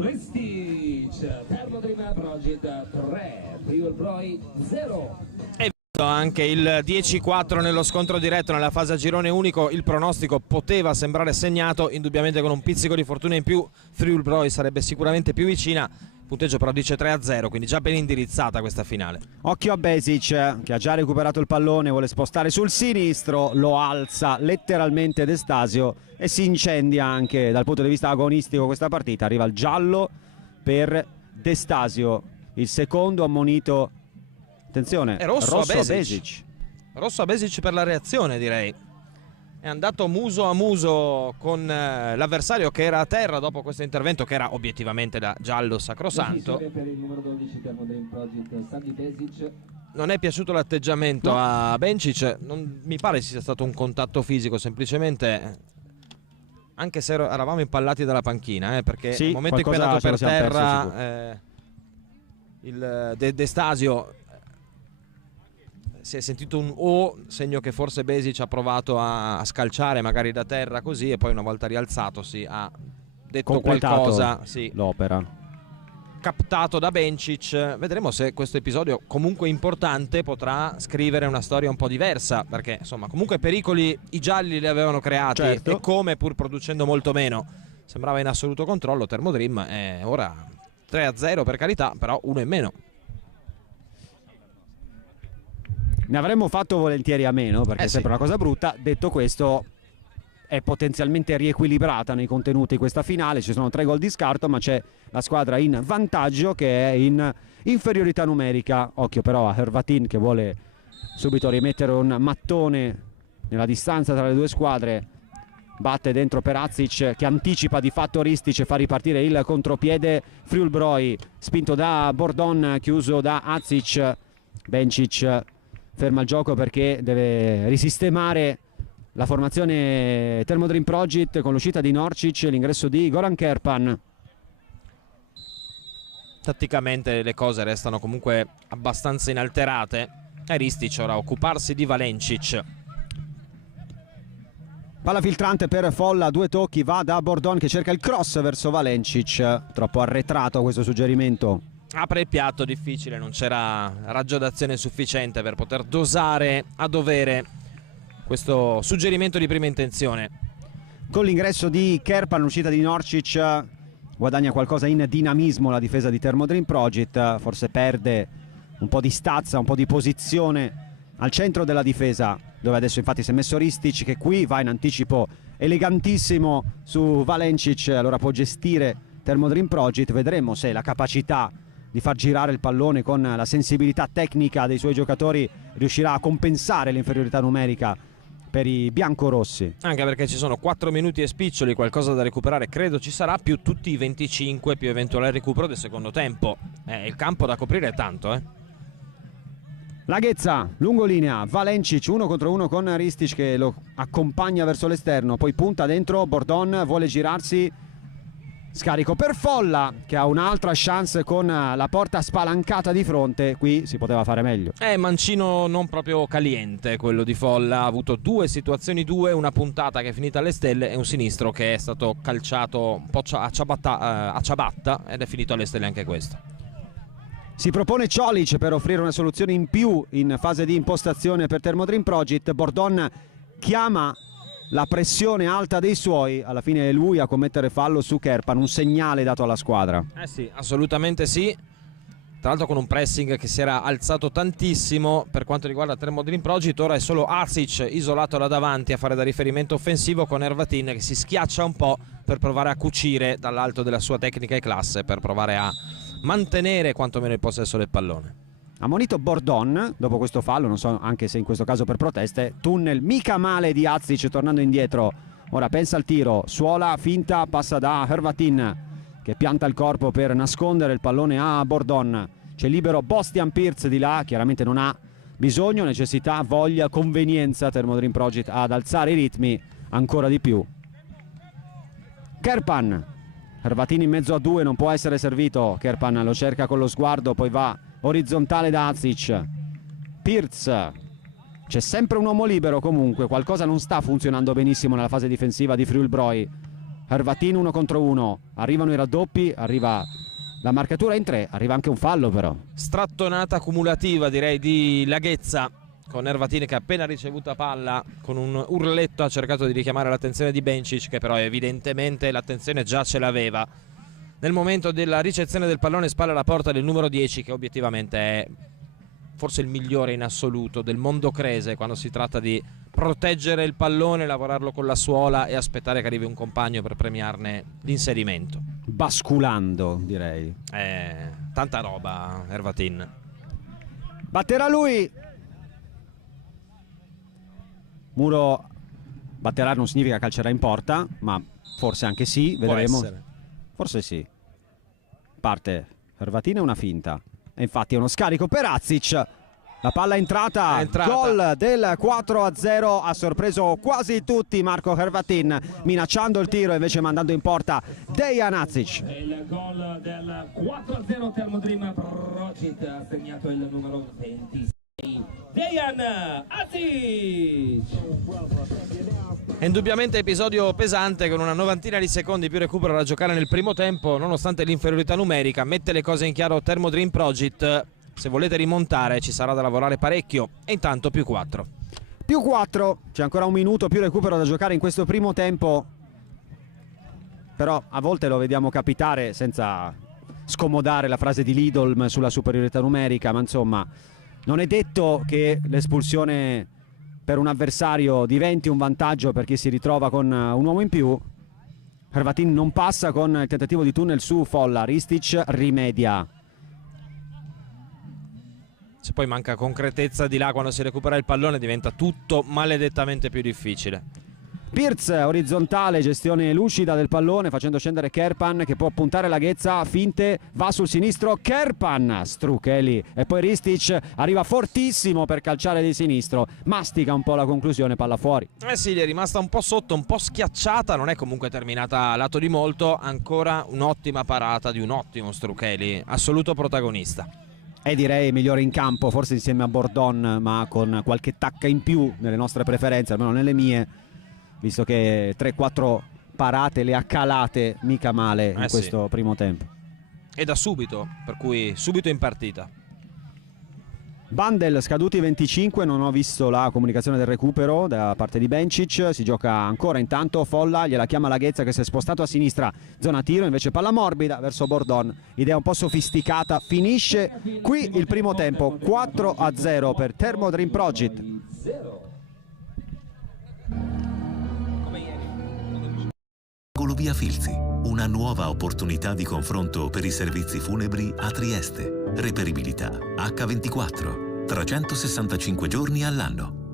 Ristic. Thermo Dream Project 3, Friul Proi 0. E anche il 10-4 nello scontro diretto nella fase a girone unico. Il pronostico poteva sembrare segnato, indubbiamente con un pizzico di fortuna in più Friul Proi sarebbe sicuramente più vicina. Il punteggio però dice 3-0, quindi già ben indirizzata questa finale. Occhio a Besic che ha già recuperato il pallone, vuole spostare sul sinistro, lo alza letteralmente De Stasio e si incendia anche dal punto di vista agonistico questa partita. Arriva il giallo per De Stasio, il secondo ammonito. Attenzione, rosso a Besic. Rosso a Besic per la reazione, direi. È andato muso a muso con l'avversario che era a terra dopo questo intervento, che era obiettivamente da giallo sacrosanto. Per il numero 12 Thermo Dream Project, Sandy Besic. Non è piaciuto l'atteggiamento a Bencic, non mi pare sia stato un contatto fisico, semplicemente anche se eravamo impallati dalla panchina, perché sì, nel momento in cui è qualcosa andato per ce lo siamo perso, terra il De Stasio si è sentito un segno che forse Besic ha provato a scalciare magari da terra così, e poi una volta rialzatosi ha detto completato qualcosa, sì, l'opera. captato da Bencic. Vedremo se questo episodio, comunque importante, potrà scrivere una storia un po' diversa, perché insomma comunque pericoli i gialli li avevano creati, certo. e come, pur producendo molto meno, sembrava in assoluto controllo Thermodream. Ora 3-0 per carità, però uno in meno. Ne avremmo fatto volentieri a meno, perché è sempre una cosa brutta. Detto questo, è potenzialmente riequilibrata nei contenuti questa finale. Ci sono 3 gol di scarto, ma c'è la squadra in vantaggio che è in inferiorità numerica. Occhio però a Hrvatin che vuole subito rimettere un mattone nella distanza tra le due squadre. Batte dentro Peracic che anticipa di fatto Ristic e fa ripartire il contropiede. Friul-Broj spinto da Bordon, chiuso da Azic. Bencic ferma il gioco perché deve risistemare la formazione Thermodream Project con l'uscita di Norčić e l'ingresso di Goran Kerpan. Tatticamente le cose restano comunque abbastanza inalterate. E Ristic ora a occuparsi di Valencic. Palla filtrante per Folla, 2 tocchi, va da Bordon che cerca il cross verso Valencic. Troppo arretrato questo suggerimento. Apre il piatto, difficile, non c'era raggio d'azione sufficiente per poter dosare a dovere questo suggerimento di prima intenzione. Con l'ingresso di Kerpan, l'uscita di Norčić, guadagna qualcosa in dinamismo la difesa di Thermodream Project. Forse perde un po' di stazza, un po' di posizione al centro della difesa, dove adesso infatti si è messo Ristic, che qui va in anticipo elegantissimo su Valencic. Allora può gestire Thermodream Project. Vedremo se la capacità di far girare il pallone con la sensibilità tecnica dei suoi giocatori riuscirà a compensare l'inferiorità numerica per i biancorossi. Anche perché ci sono 4 minuti e spiccioli, qualcosa da recuperare credo ci sarà, più tutti i 25 più eventuale recupero del secondo tempo. Il campo da coprire è tanto, Laghezza, lungolinea, Valencic 1 contro 1 con Ristic che lo accompagna verso l'esterno, poi punta dentro, Bordon vuole girarsi, scarico per Folla che ha un'altra chance con la porta spalancata di fronte. Qui si poteva fare meglio. Mancino non proprio caliente quello di Folla, ha avuto 2 situazioni, una puntata che è finita alle stelle e un sinistro che è stato calciato un po' a ciabatta ed è finito alle stelle anche questo. Si propone Čolić per offrire una soluzione in più in fase di impostazione per Thermodream Project. Bordon chiama la pressione alta dei suoi, alla fine è lui a commettere fallo su Kerpan, un segnale dato alla squadra. Sì, assolutamente sì. Tra l'altro con un pressing che si era alzato tantissimo per quanto riguarda Thermodream Project. Ora è solo Azic isolato là davanti a fare da riferimento offensivo, con Hrvatin che si schiaccia un po' per provare a cucire dall'alto della sua tecnica e classe, per provare a mantenere quantomeno il possesso del pallone. Ammonito Bordon dopo questo fallo, non so, anche se in questo caso per proteste. Tunnel mica male di Azic tornando indietro. Ora pensa al tiro, suola, finta, passa da Hrvatin che pianta il corpo per nascondere il pallone a Bordon. C'è libero Bostian Pirc di là, chiaramente non ha bisogno, necessità, voglia, convenienza Thermodream Project ad alzare i ritmi ancora di più. Kerpan, Hrvatin in mezzo a 2, non può essere servito. Kerpan lo cerca con lo sguardo, poi va orizzontale da Azic. Pirc, c'è sempre un uomo libero, comunque qualcosa non sta funzionando benissimo nella fase difensiva di Friul-Broj. Hrvatin 1 contro 1, arrivano i raddoppi, arriva la marcatura in 3, arriva anche un fallo però. Strattonata cumulativa direi di Laghezza, con Hrvatin che appena ricevuta palla con un urletto ha cercato di richiamare l'attenzione di Bencic, che però evidentemente l'attenzione già ce l'aveva nel momento della ricezione del pallone spalle alla porta del numero 10, che obiettivamente è forse il migliore in assoluto del mondo crese quando si tratta di proteggere il pallone, lavorarlo con la suola e aspettare che arrivi un compagno per premiarne l'inserimento. Basculando, direi. Tanta roba Hrvatin. Batterà lui. Muro batterà non significa calcerà in porta, ma forse anche sì, vedremo. Forse sì. Parte Hrvatin, è una finta. E infatti è uno scarico per Azic. La palla è entrata. Gol del 4-0, ha sorpreso quasi tutti Marco Hrvatin, minacciando il tiro e invece mandando in porta Dejan Acic. Il gol del 4-0 Thermodream Project, ha segnato il numero 26 Dejan Acic. È indubbiamente episodio pesante, con una novantina di secondi più recupero da giocare nel primo tempo. Nonostante l'inferiorità numerica, mette le cose in chiaro Thermodream Project. Se volete rimontare ci sarà da lavorare parecchio. E intanto più 4. Più 4, c'è ancora un minuto più recupero da giocare in questo primo tempo. Però a volte lo vediamo capitare, senza scomodare la frase di Lidl sulla superiorità numerica, ma insomma non è detto che l'espulsione per un avversario diventi un vantaggio per chi si ritrova con un uomo in più. Hrvatin non passa con il tentativo di tunnel su Folla, Ristic rimedia. Se poi manca concretezza di là quando si recupera il pallone, diventa tutto maledettamente più difficile. Pirz, orizzontale, gestione lucida del pallone, facendo scendere Kerpan, che può puntare la ghezza, finte, va sul sinistro, Kerpan, Strucheli, e poi Ristic arriva fortissimo per calciare di sinistro, mastica un po' la conclusione, palla fuori. Sì, gli è rimasta un po' sotto, un po' schiacciata, non è comunque terminata a lato di molto. Ancora un'ottima parata di un ottimo Strucheli, assoluto protagonista. E direi migliore in campo, forse insieme a Bordon, ma con qualche tacca in più nelle nostre preferenze, almeno nelle mie, visto che 3-4 parate le ha calate mica male in questo primo tempo. E da subito, per cui subito in partita. Bandel scaduti 25, non ho visto la comunicazione del recupero da parte di Bencic, si gioca ancora intanto, Folla gliela chiama la ghezza che si è spostato a sinistra, zona tiro, invece palla morbida verso Bordon, idea un po' sofisticata, finisce qui il primo tempo, 4-0 per Thermodream Project. Angolo via Filzi, una nuova opportunità di confronto per i servizi funebri a Trieste. Reperibilità H24, 365 giorni all'anno.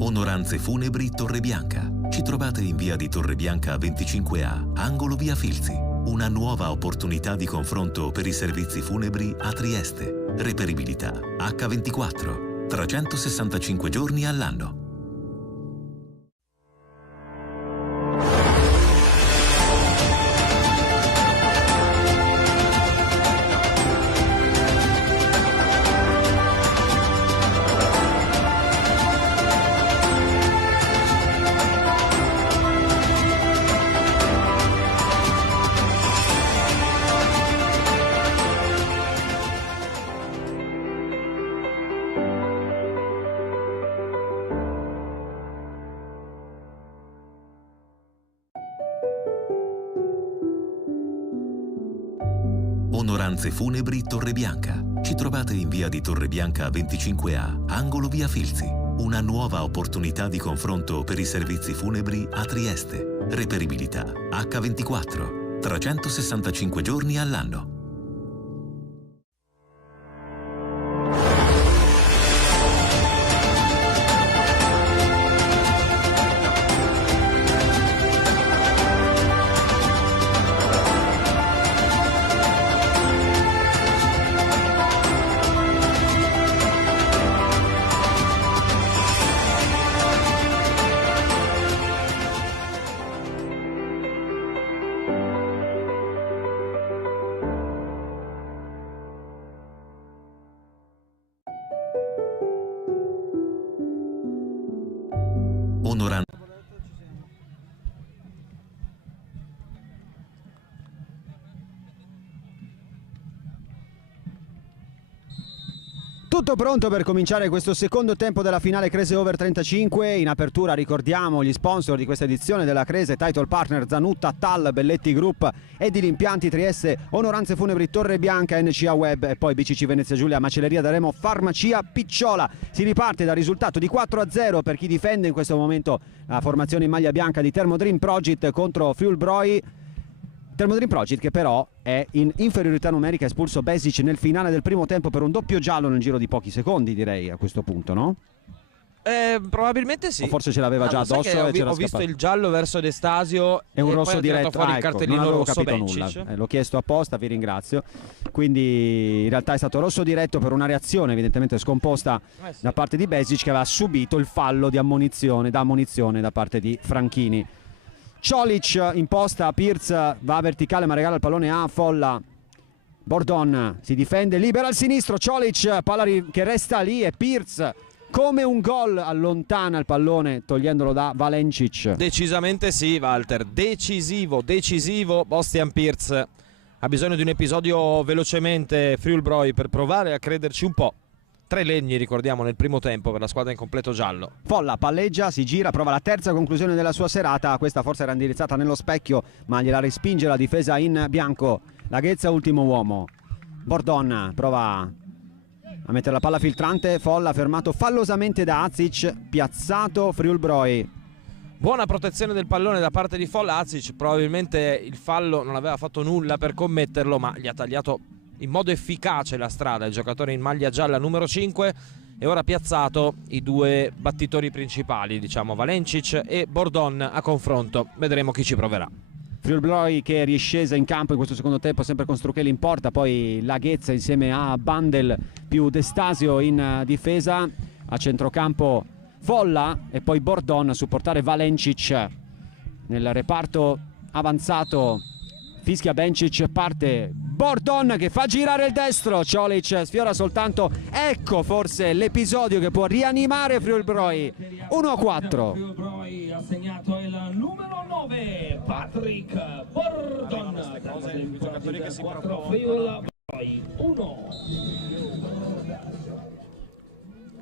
Onoranze Funebri Torrebianca. Ci trovate in via di Torrebianca 25A, angolo via Filzi. Una nuova opportunità di confronto per i servizi funebri a Trieste. Reperibilità H24, 365 giorni all'anno. Onoranze Funebri Torrebianca. Ci trovate in via di Torrebianca 25A, angolo via Filzi. Una nuova opportunità di confronto per i servizi funebri a Trieste. Reperibilità H24, 365 giorni all'anno. Onoranze. Tutto pronto per cominciare questo secondo tempo della finale Crese Over 35. In apertura ricordiamo gli sponsor di questa edizione della Crese, title partner Zanutta, Tal, Belletti Group, Edili Impianti Trieste, Onoranze Funebri Torre Bianca, NCA Web e poi BCC Venezia Giulia, Macelleria d'Aremo, Farmacia Picciola. Si riparte dal risultato di 4-0 per chi difende in questo momento la formazione in maglia bianca di Thermodream Project contro Friul Broi. Thermodream Project che però è in inferiorità numerica, ha espulso Besic nel finale del primo tempo per un doppio giallo nel giro di pochi secondi, direi, a questo punto, no? Probabilmente sì. O forse ce l'aveva già addosso e c'era ho visto il giallo verso Destasio e un rosso poi diretto. fuori il cartellino non avevo rosso capito Bencic. nulla, l'ho chiesto apposta, vi ringrazio. Quindi in realtà è stato rosso diretto per una reazione evidentemente scomposta Sì. da parte di Besic, che aveva subito il fallo di ammonizione da parte di Franchini. Čolić imposta, Pirc va verticale ma regala il pallone a Folla. Bordon si difende, libera al sinistro, Čolić, palla che resta lì e Pirc come un gol allontana il pallone togliendolo da Valencic. Decisamente sì, Walter, decisivo. Bostian Pirc ha bisogno di un episodio velocemente Friul Broi per provare a crederci un po'. 3 legni, ricordiamo, nel primo tempo per la squadra in completo giallo. Folla palleggia, si gira, prova la terza conclusione della sua serata. Questa forse era indirizzata nello specchio, ma gliela respinge la difesa in bianco. Laghezza, ultimo uomo. Bordon prova a mettere la palla filtrante. Folla fermato fallosamente da Azic, piazzato Friul Broi. Buona protezione del pallone da parte di Folla. Azic probabilmente il fallo non aveva fatto nulla per commetterlo, ma gli ha tagliato in modo efficace la strada il giocatore in maglia gialla numero 5. E ora piazzato i due battitori principali, diciamo Valencic e Bordon a confronto. Vedremo chi ci proverà. Friul Broi che è riscesa in campo in questo secondo tempo sempre con Strucheli in porta, poi Laghezza insieme a Bandel più Destasio in difesa. A centrocampo Folla e poi Bordon a supportare Valencic. Nel reparto avanzato fischia Bencic, parte Bordon che fa girare il destro, Čolić sfiora soltanto, ecco forse l'episodio che può rianimare Friul Broi. 1-4. Friul Broi ha segnato il numero 9 Patrick Bordon. I giocatori che si Friul Broi 1.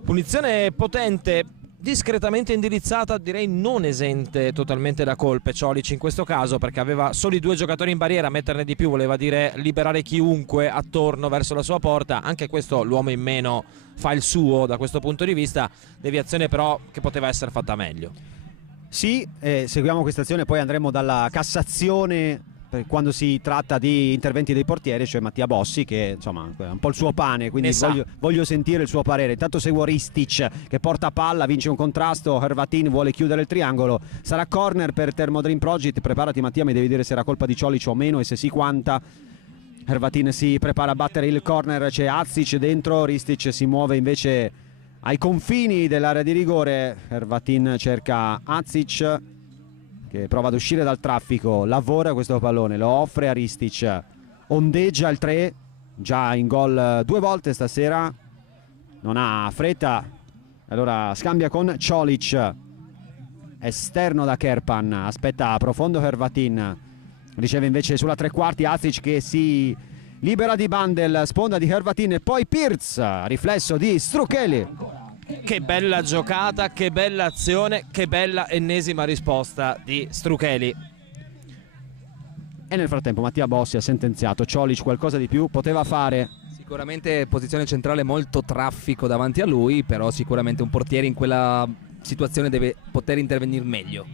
Punizione potente, discretamente indirizzata, direi non esente totalmente da colpe Čolić in questo caso, perché aveva soli 2 giocatori in barriera. Metterne di più voleva dire liberare chiunque attorno verso la sua porta. Anche questo, l'uomo in meno fa il suo da questo punto di vista. Deviazione però che poteva essere fatta meglio. Sì, seguiamo questa azione, poi andremo dalla Cassazione quando si tratta di interventi dei portieri, cioè Mattia Bossi, che insomma è un po' il suo pane, quindi voglio sentire il suo parere. Intanto seguo Ristic che porta palla, vince un contrasto, Hrvatin vuole chiudere il triangolo, sarà corner per Thermodream Project. Preparati Mattia, mi devi dire se era colpa di Čolić o meno e se sì quanta. Hrvatin si prepara a battere il corner, c'è Azic dentro, Ristic si muove invece ai confini dell'area di rigore. Hrvatin cerca Azic che prova ad uscire dal traffico, lavora questo pallone, lo offre a Ristic, ondeggia il 3, già in gol 2 volte stasera, non ha fretta, allora scambia con Čolić, esterno da Kerpan, aspetta profondo Hrvatin, riceve invece sulla 3/4 Azic che si libera di Bandel, sponda di Hrvatin e poi Pirc, riflesso di Strucheli. Che bella giocata, che bella azione, che bella ennesima risposta di Strucheli. E nel frattempo Mattia Bossi ha sentenziato, Čolić qualcosa di più poteva fare. Sicuramente posizione centrale, molto traffico davanti a lui, però sicuramente un portiere in quella situazione deve poter intervenire meglio.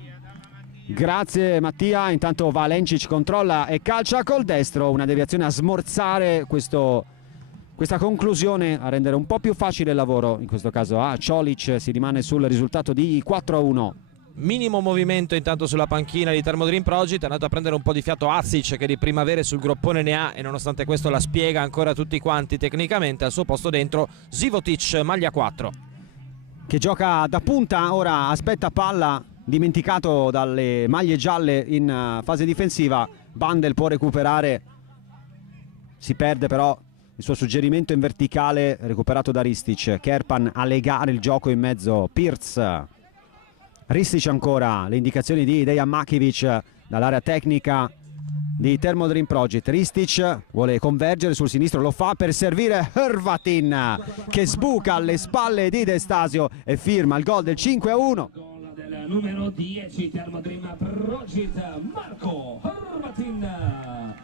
Grazie Mattia, intanto Valencic controlla e calcia col destro, una deviazione a smorzare questa conclusione, a rendere un po' più facile il lavoro in questo caso a Čolić. Si rimane sul risultato di 4-1. Minimo movimento intanto sulla panchina di Thermodream Project, è andato a prendere un po' di fiato Azic che di primavere sul groppone ne ha e nonostante questo la spiega ancora tutti quanti tecnicamente. Al suo posto dentro Životić, maglia 4. Che gioca da punta, ora aspetta palla, dimenticato dalle maglie gialle in fase difensiva. Bandel può recuperare, si perde però il suo suggerimento in verticale recuperato da Ristic. Kerpan a legare il gioco in mezzo, Pirc, Ristic ancora, le indicazioni di Dejan Makiewicz dall'area tecnica di Thermodream Project. Ristic vuole convergere sul sinistro, lo fa per servire Hrvatin che sbuca alle spalle di De Stasio e firma il gol del 5-1. Gol del numero 10 Thermodream Project, Marco Hrvatin.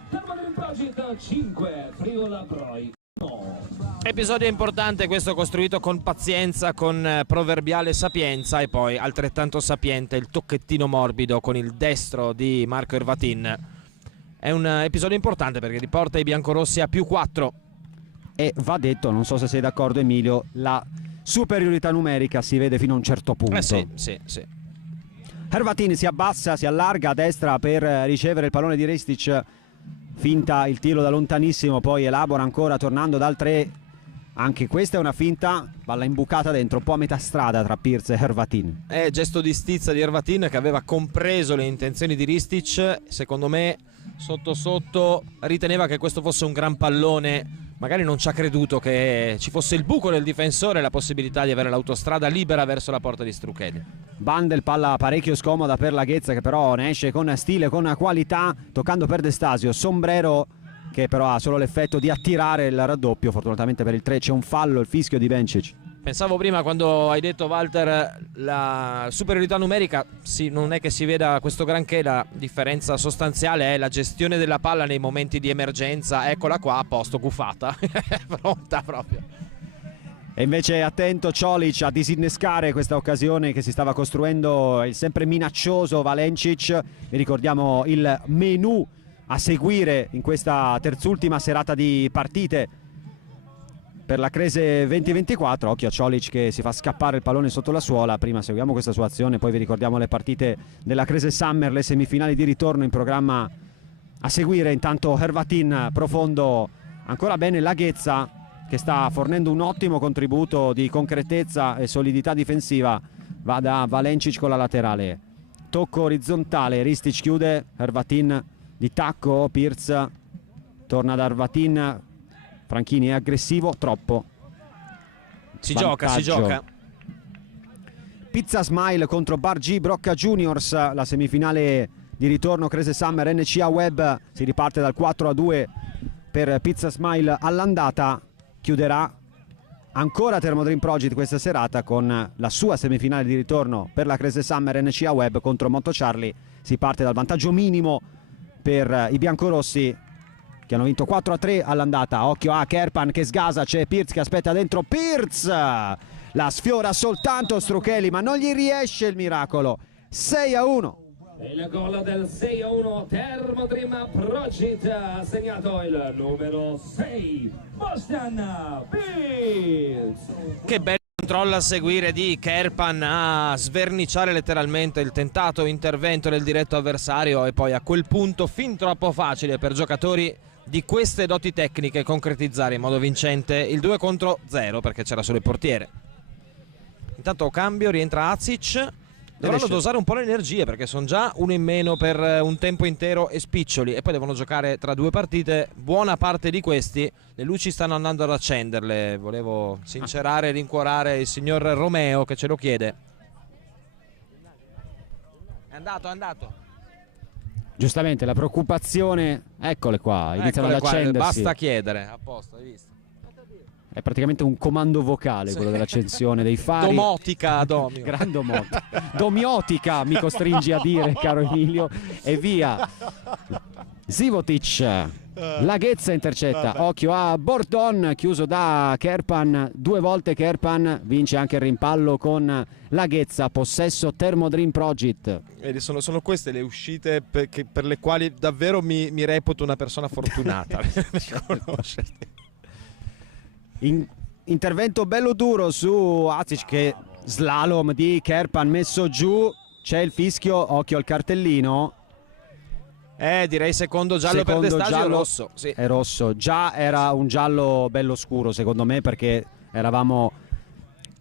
Thermodream Project 5, Friul Broj 1. Episodio importante questo, costruito con pazienza, con proverbiale sapienza, e poi altrettanto sapiente il tocchettino morbido con il destro di Marco Hrvatin. È un episodio importante perché riporta i biancorossi a +4. E va detto, non so se sei d'accordo Emilio, la superiorità numerica si vede fino a un certo punto. Sì. Hrvatin si abbassa, si allarga a destra per ricevere il pallone di Ristic, finta il tiro da lontanissimo, poi elabora ancora tornando dal 3. Anche questa è una finta, palla imbucata dentro, un po' a metà strada tra Pirc e Hrvatin. È gesto di stizza di Hrvatin che aveva compreso le intenzioni di Ristic. Secondo me sotto riteneva che questo fosse un gran pallone, magari non ci ha creduto che ci fosse il buco del difensore e la possibilità di avere l'autostrada libera verso la porta di Strucheli. Bandel, palla parecchio scomoda per la Ghezza che però ne esce con stile, con qualità, toccando per De Stasio. Sombrero che però ha solo l'effetto di attirare il raddoppio. Fortunatamente per il 3 c'è un fallo, il fischio di Bencic. Pensavo prima, quando hai detto Walter la superiorità numerica, sì, non è che si veda questo granché, la differenza sostanziale è la gestione della palla nei momenti di emergenza. Eccola qua, a posto, cufata, pronta proprio. E invece attento Čolić a disinnescare questa occasione che si stava costruendo il sempre minaccioso Valencic. Vi ricordiamo il menù a seguire in questa terzultima serata di partite per la Crese 2024. Occhio a Čolić che si fa scappare il pallone sotto la suola. Prima seguiamo questa sua azione, poi vi ricordiamo le partite della Crese Summer, le semifinali di ritorno in programma a seguire. Intanto Hrvatin profondo, ancora bene la Ghezza che sta fornendo un ottimo contributo di concretezza e solidità difensiva. Va da Valencic con la laterale, tocco orizzontale, Ristic chiude, Hrvatin di tacco, Pirc torna da Hrvatin, Franchini è aggressivo, troppo. Si gioca. Pizza Smile contro Bar G Brocca Juniors, la semifinale di ritorno Crese Summer NCA Web. Si riparte dal 4-2 per Pizza Smile all'andata. Chiuderà ancora Thermodream Project questa serata con la sua semifinale di ritorno per la Crese Summer NCA Web contro Monto Charlie. Si parte dal vantaggio minimo per i biancorossi che hanno vinto 4-3 all'andata. Occhio a Kerpan che sgasa, c'è Pirc che aspetta dentro, Pirc la sfiora soltanto Strucheli ma non gli riesce il miracolo. 6-1. E il gol del 6-1 Thermodream Project, ha segnato il numero 6 Boštjan Pirc. Che bello controllo a seguire di Kerpan a sverniciare letteralmente il tentato intervento del diretto avversario, e poi a quel punto fin troppo facile per giocatori di queste doti tecniche concretizzare in modo vincente il 2-0 perché c'era solo il portiere. Intanto cambio, rientra Acic. Dovranno dosare un po' le energie perché sono già uno in meno per un tempo intero e spiccioli, e poi devono giocare tra 2 partite. Buona parte di questi le luci stanno andando ad accenderle. Volevo sincerare e rincuorare il signor Romeo che ce lo chiede. È andato. Giustamente la preoccupazione, eccole qua, iniziano ad accendersi. Basta chiedere, a posto, hai visto? È praticamente un comando vocale quello dell'accensione dei fari. Domotica, Domio. Gran domotica. Domiotica mi costringi a dire, caro Emilio. E via. Zivotic. La Ghezza intercetta. Occhio a Bordon, chiuso da Kerpan. 2 volte Kerpan vince anche il rimpallo con la Ghezza. Possesso Thermodream Project. Vedi, sono queste le uscite per le quali davvero mi reputo una persona fortunata. Intervento bello duro su Acic che slalom di Kerpan messo giù. C'è il fischio, occhio al cartellino. Direi secondo giallo per De Stasio. Rosso, sì. È rosso, già era un giallo bello scuro secondo me perché eravamo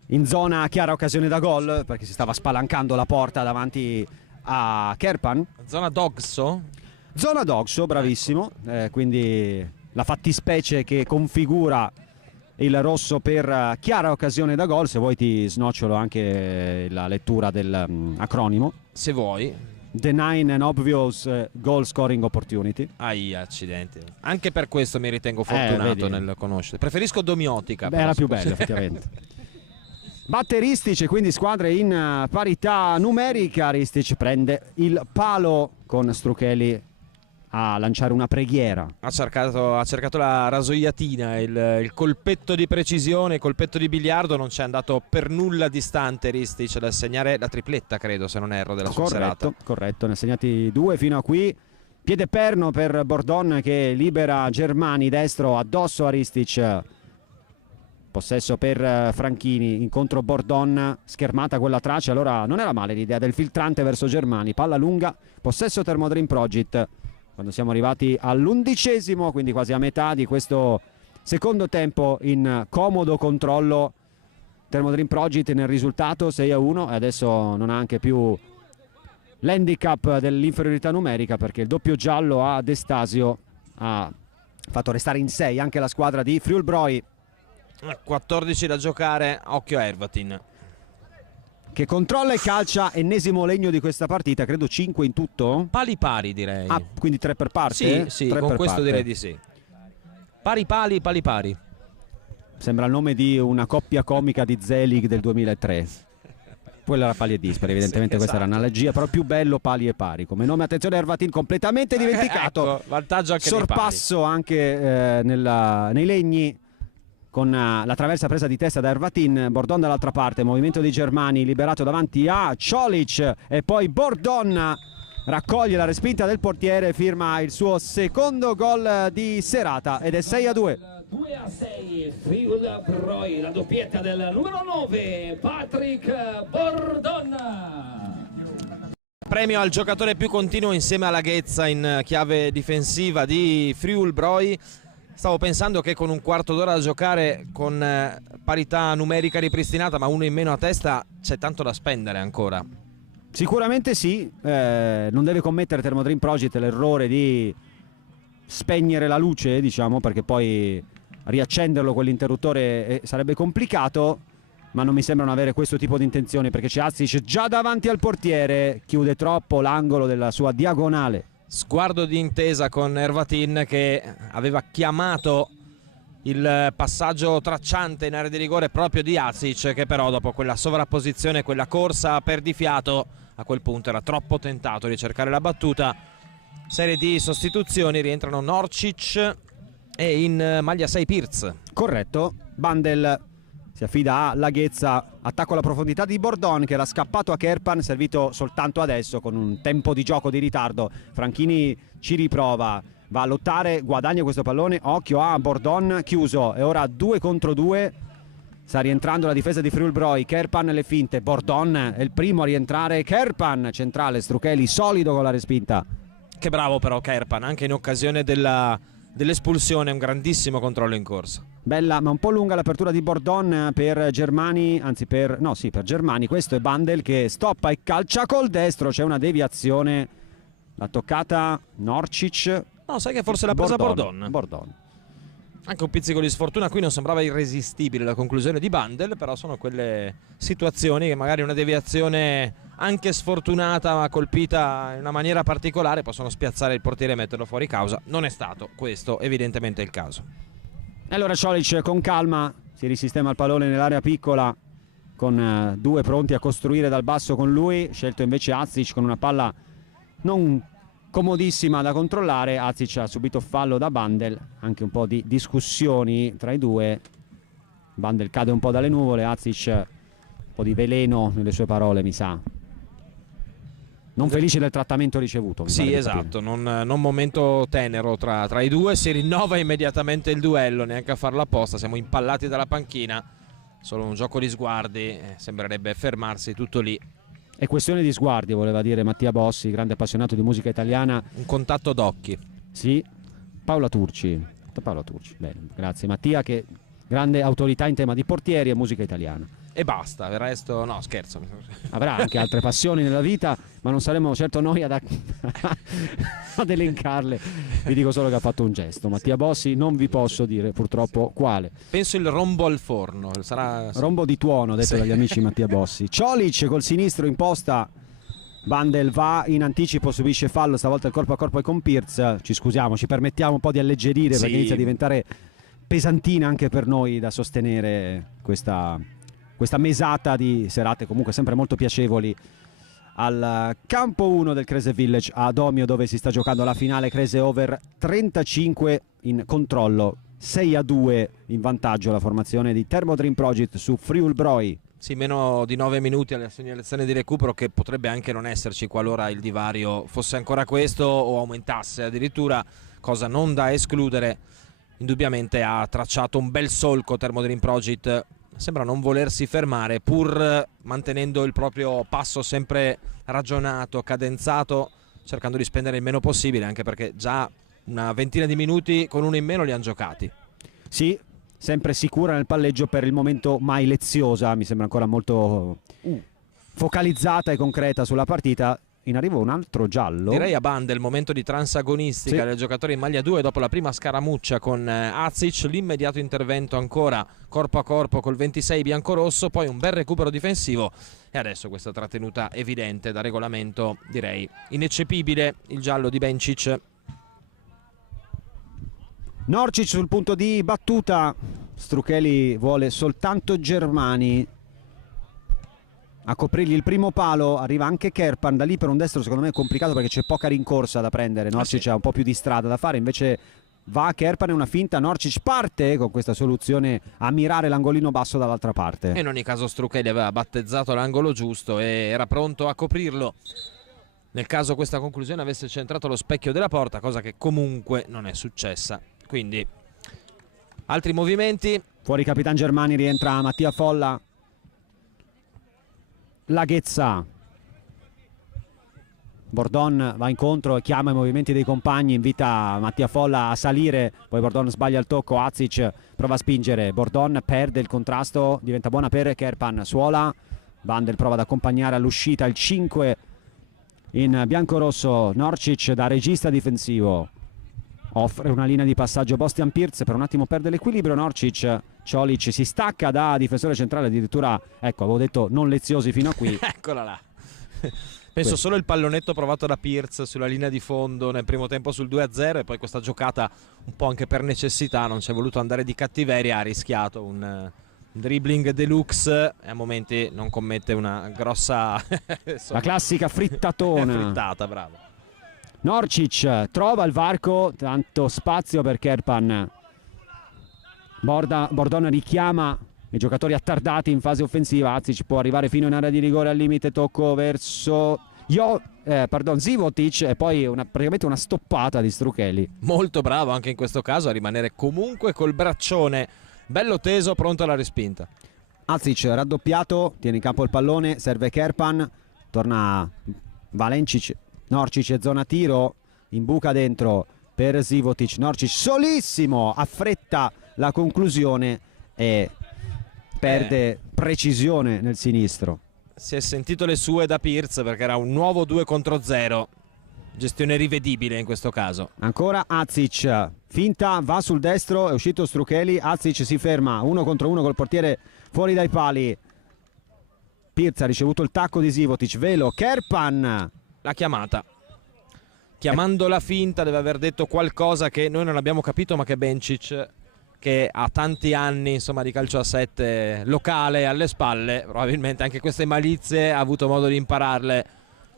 in zona chiara occasione da gol, perché si stava spalancando la porta davanti a Kerpan. Zona Dogso? Zona Dogso, bravissimo, quindi la fattispecie che configura il rosso per chiara occasione da gol. Se vuoi ti snocciolo anche la lettura dell'acronimo. Se vuoi. The Nine and Obvious Goal Scoring Opportunity. Accidenti. Anche per questo mi ritengo fortunato nel conoscere. Preferisco domiotica. Beh, era più bello effettivamente. Batte Ristic, quindi squadre in parità numerica. Ristic prende il palo con Strucheli a lanciare una preghiera. Ha cercato la rasoiatina, il colpetto di precisione, il colpetto di biliardo. Non c'è andato per nulla distante Ristic da segnare la tripletta, credo, se non erro, della sua serata. Corretto, ne ha segnati 2 fino a qui. Piede perno per Bordon che libera Germani, destro addosso a Ristic. Possesso per Franchini, incontro Bordon, schermata quella traccia. Allora non era male l'idea del filtrante verso Germani. Palla lunga, possesso Thermodream Project. Quando siamo arrivati all'11°, quindi quasi a metà di questo secondo tempo, in comodo controllo Thermodream Project nel risultato 6-1, e adesso non ha anche più l'handicap dell'inferiorità numerica, perché il doppio giallo a Destasio ha fatto restare in 6 anche la squadra di Friul-Broi. 14 da giocare, occhio a Ervatin, che controlla e calcia, ennesimo legno di questa partita, credo 5 in tutto. Pari pari, direi. Quindi 3 per parte? Sì, tre con per questo parte. direi di sì. Pari. Sembra il nome di una coppia comica di Zelig del 2003. Quella era Pali e Dispari, evidentemente sì, questa esatto. era un'analogia, però più bello Pali e Pari come nome. Attenzione, Ervatin completamente dimenticato. Ecco, vantaggio anche dei pari. Sorpasso anche nei legni, con la traversa presa di testa da Ervatin. Bordon dall'altra parte, movimento di Germani, liberato davanti a Ciolic, e poi Bordon raccoglie la respinta del portiere, firma il suo secondo gol di serata ed è 6-2. 2-6 Friul-Broi, la doppietta del numero 9 Patrick Bordon. Premio al giocatore più continuo insieme alla Ghezza in chiave difensiva di Friul-Broi. Stavo pensando che con un quarto d'ora da giocare, con parità numerica ripristinata ma uno in meno a testa, c'è tanto da spendere ancora. Sicuramente sì, non deve commettere Thermodream Project l'errore di spegnere la luce, diciamo, perché poi riaccenderlo quell'interruttore sarebbe complicato, ma non mi sembrano avere questo tipo di intenzioni, perché c'è Azic già davanti al portiere, chiude troppo l'angolo della sua diagonale. Sguardo di intesa con Ervatin, che aveva chiamato il passaggio tracciante in area di rigore proprio di Azic, che però dopo quella sovrapposizione, quella corsa a perdifiato, a quel punto era troppo tentato di cercare la battuta. Serie di sostituzioni, rientrano Norcic e in maglia 6 Pirz. Corretto, Bandel si affida a Laghezza, attacco alla profondità di Bordon che era scappato a Kerpan, servito soltanto adesso con un tempo di gioco di ritardo. Franchini ci riprova, va a lottare, guadagna questo pallone, occhio a Bordon chiuso, e ora 2 contro 2, sta rientrando la difesa di Friul-Broi. Kerpan le finte, Bordon è il primo a rientrare, Kerpan centrale, Strucheli solido con la respinta. Che bravo però Kerpan, anche in occasione dell'espulsione, un grandissimo controllo in corsa. Bella ma un po' lunga l'apertura di Bordon per Germani, anzi per Germani. Questo è Bandel che stoppa e calcia col destro, c'è una deviazione, l'ha toccata Norcic. No, sai che forse l'ha presa Bordon. Anche un pizzico di sfortuna, qui non sembrava irresistibile la conclusione di Bandel, però sono quelle situazioni che magari una deviazione anche sfortunata ma colpita in una maniera particolare possono spiazzare il portiere e metterlo fuori causa. Non è stato questo evidentemente il caso. E allora Ciolic con calma si risistema il pallone nell'area piccola, con 2 pronti a costruire dal basso con lui, scelto invece Azic con una palla non comodissima da controllare. Azic ha subito fallo da Bandel, anche un po' di discussioni tra i due. Bandel cade un po' dalle nuvole, Azic un po' di veleno nelle sue parole, mi sa. Non felice del trattamento ricevuto. Sì, esatto, non momento tenero tra i due. Si rinnova immediatamente il duello, neanche a farlo apposta. Siamo impallati dalla panchina, solo un gioco di sguardi, sembrerebbe fermarsi tutto lì. È questione di sguardi, voleva dire Mattia Bossi, grande appassionato di musica italiana. Un contatto d'occhi. Sì, Paola Turci, bene, grazie Mattia, che grande autorità in tema di portieri e musica italiana. E basta, il resto no, scherzo. Avrà anche altre passioni nella vita, ma non saremo certo noi ad elencarle. Vi dico solo che ha fatto un gesto Mattia Bossi, non vi posso dire purtroppo quale. Penso il rombo al forno, sarà rombo di tuono, detto dagli amici Mattia Bossi. Ciolic col sinistro in posta Bandel va in anticipo, subisce fallo, stavolta il corpo a corpo è con Pierce. Ci scusiamo, ci permettiamo un po' di alleggerire, Sì. perché inizia a diventare pesantina anche per noi da sostenere questa mesata di serate comunque sempre molto piacevoli al campo 1 del Crese Village a Domio, dove si sta giocando la finale. Crese over 35 in controllo, 6-2 in vantaggio la formazione di Thermodream Project su Friul Broi. Sì, meno di 9 minuti alla segnalazione di recupero, che potrebbe anche non esserci qualora il divario fosse ancora questo o aumentasse addirittura, cosa non da escludere. Indubbiamente ha tracciato un bel solco Thermodream Project, sembra non volersi fermare pur mantenendo il proprio passo sempre ragionato, cadenzato, cercando di spendere il meno possibile, anche perché già una ventina di minuti con uno in meno li hanno giocati. Sì, sempre sicura nel palleggio, per il momento mai leziosa, mi sembra ancora molto focalizzata e concreta sulla partita. In arrivo un altro giallo. Direi a Bandel, momento di transagonistica del giocatore in maglia 2 dopo la prima scaramuccia con Azic, l'immediato intervento ancora corpo a corpo col 26 biancorosso, poi un bel recupero difensivo e adesso questa trattenuta evidente da regolamento, direi ineccepibile, il giallo di Bencic. Norcic sul punto di battuta, Strucheli vuole soltanto Germani a coprirgli il primo palo, arriva anche Kerpan, da lì per un destro secondo me è complicato perché c'è poca rincorsa da prendere, Norcic sì. ha un po' più di strada da fare, invece va Kerpan, è una finta, Norcic parte con questa soluzione a mirare l'angolino basso dall'altra parte. In ogni caso Strucheli aveva battezzato l'angolo giusto e era pronto a coprirlo nel caso questa conclusione avesse centrato lo specchio della porta, cosa che comunque non è successa. Quindi altri movimenti. Fuori Capitan Germani, rientra Mattia Folla. Laghezza, Bordon va incontro e chiama i movimenti dei compagni, invita Mattia Folla a salire, poi Bordon sbaglia il tocco, Azic prova a spingere, Bordon perde il contrasto, diventa buona per Kerpan, suola, Bandel prova ad accompagnare all'uscita il 5 in biancorosso, Norcic da regista difensivo offre una linea di passaggio, Bostian Pirz per un attimo perde l'equilibrio, Norcic, Ciolic si stacca da difensore centrale, addirittura, ecco, avevo detto non leziosi fino a qui. Eccola là. Penso solo il pallonetto provato da Pirz sulla linea di fondo nel primo tempo sul 2-0 e poi questa giocata un po' anche per necessità, non ci è voluto andare di cattiveria, ha rischiato un dribbling deluxe e a momenti non commette una grossa la classica frittatona. frittata, bravo. Norcic trova il varco, tanto spazio per Kerpan. Bordon richiama i giocatori attardati in fase offensiva. Azic può arrivare fino in area di rigore, al limite tocco verso Životic e poi praticamente una stoppata di Strucheli. Molto bravo anche in questo caso a rimanere comunque col braccione bello teso, pronto alla respinta. Azic raddoppiato, tiene in campo il pallone, serve Kerpan, torna Valencic, Norcic è zona tiro, imbuca dentro per Životic, Norcic solissimo, affretta la conclusione e perde precisione nel sinistro. Si è sentito le sue da Pirz perché era un nuovo 2 contro 0, gestione rivedibile in questo caso. Ancora Azic, finta, va sul destro, è uscito Strucheli, Azic si ferma 1 contro 1 col portiere fuori dai pali. Pirz ha ricevuto il tacco di Životic, velo, Kerpan. La chiamata, chiamando la finta, deve aver detto qualcosa che noi non abbiamo capito, ma che Bencic, che ha tanti anni insomma di calcio a 7 locale alle spalle, probabilmente anche queste malizie ha avuto modo di impararle.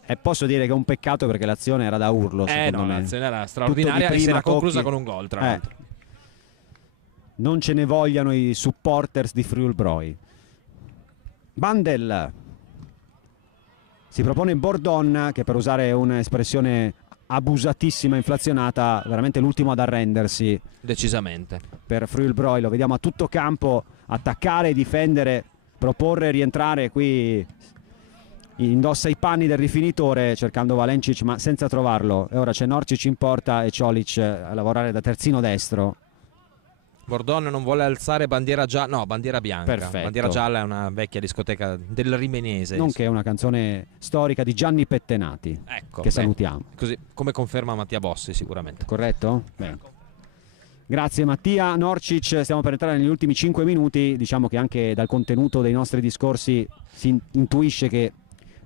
E posso dire che è un peccato perché l'azione era da urlo, secondo me. L'azione era straordinaria e si era conclusa con un gol, tra l'altro. Non ce ne vogliano i supporters di Friul Broi. Bandel si propone Bordon, che per usare un'espressione abusatissima, inflazionata, veramente l'ultimo ad arrendersi. Decisamente. Per Friul Broi lo vediamo a tutto campo, attaccare, difendere, proporre, rientrare, qui indossa i panni del rifinitore cercando Valencic ma senza trovarlo, e ora c'è Norcic in porta e Ciolic a lavorare da terzino destro. Bordon non vuole alzare bandiera gialla, no, bandiera bianca. Perfetto. Bandiera gialla è una vecchia discoteca del Rimenese. Nonché una canzone storica di Gianni Pettenati, Ecco, che salutiamo. Così come conferma Mattia Bossi sicuramente. Corretto? Bene. Grazie Mattia. Norcic, stiamo per entrare negli ultimi 5 minuti, diciamo che anche dal contenuto dei nostri discorsi si intuisce che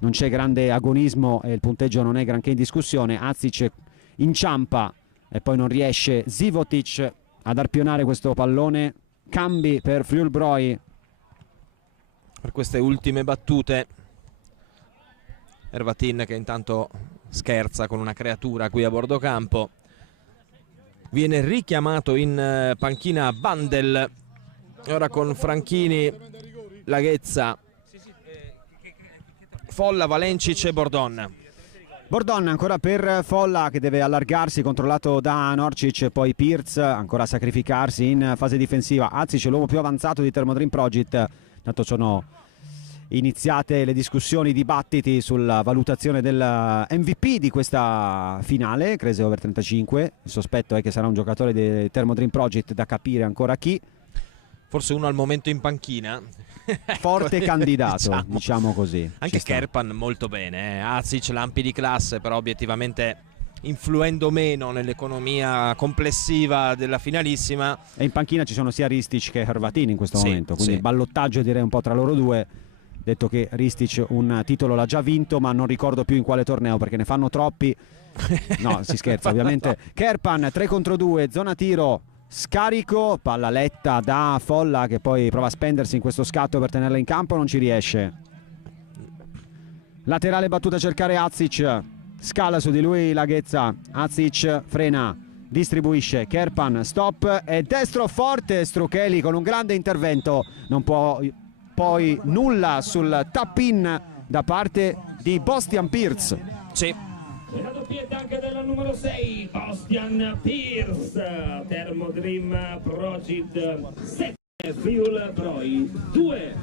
non c'è grande agonismo e il punteggio non è granché in discussione. Azic inciampa e poi non riesce Životić ad arpionare questo pallone. Cambi per Friul-Broj per queste ultime battute. Hrvatin che intanto scherza con una creatura qui a bordo campo. Viene richiamato in panchina Bandel, ora con Franchini, Laghezza, Folla, Valencic e Bordon. Bordon ancora per Folla che deve allargarsi, controllato da Norčić, poi Pirc ancora a sacrificarsi in fase difensiva. Azic, l'uomo più avanzato di Thermodrim Project. Tanto sono iniziate le discussioni, i dibattiti sulla valutazione del MVP di questa finale, Creuse Over 35. Il sospetto è che sarà un giocatore di Thermodrim Project, da capire ancora chi. Forse uno al momento in panchina. Forte candidato, diciamo così. Anche Kerpan molto bene, Azic lampi di classe, però obiettivamente influendo meno nell'economia complessiva della finalissima. E in panchina ci sono sia Ristic che Hrvatin in questo momento, quindi sì. Ballottaggio direi un po' tra loro due. Detto che Ristic un titolo l'ha già vinto, ma non ricordo più in quale torneo perché ne fanno troppi. No, si scherza ovviamente. Kerpan 3 contro 2, zona tiro, scarico, palla letta da Folla che poi prova a spendersi in questo scatto per tenerla in campo, non ci riesce. Laterale battuta a cercare Azic, scala su di lui Laghezza, Azic frena, distribuisce, Kerpan stop e destro forte Strucheli con un grande intervento, non può poi nulla sul tap-in da parte di Bostian Pirc. Sì. E la doppietta anche del numero 6, Bostian Pirc, Thermodrim Project 7, Friul-Broj 2.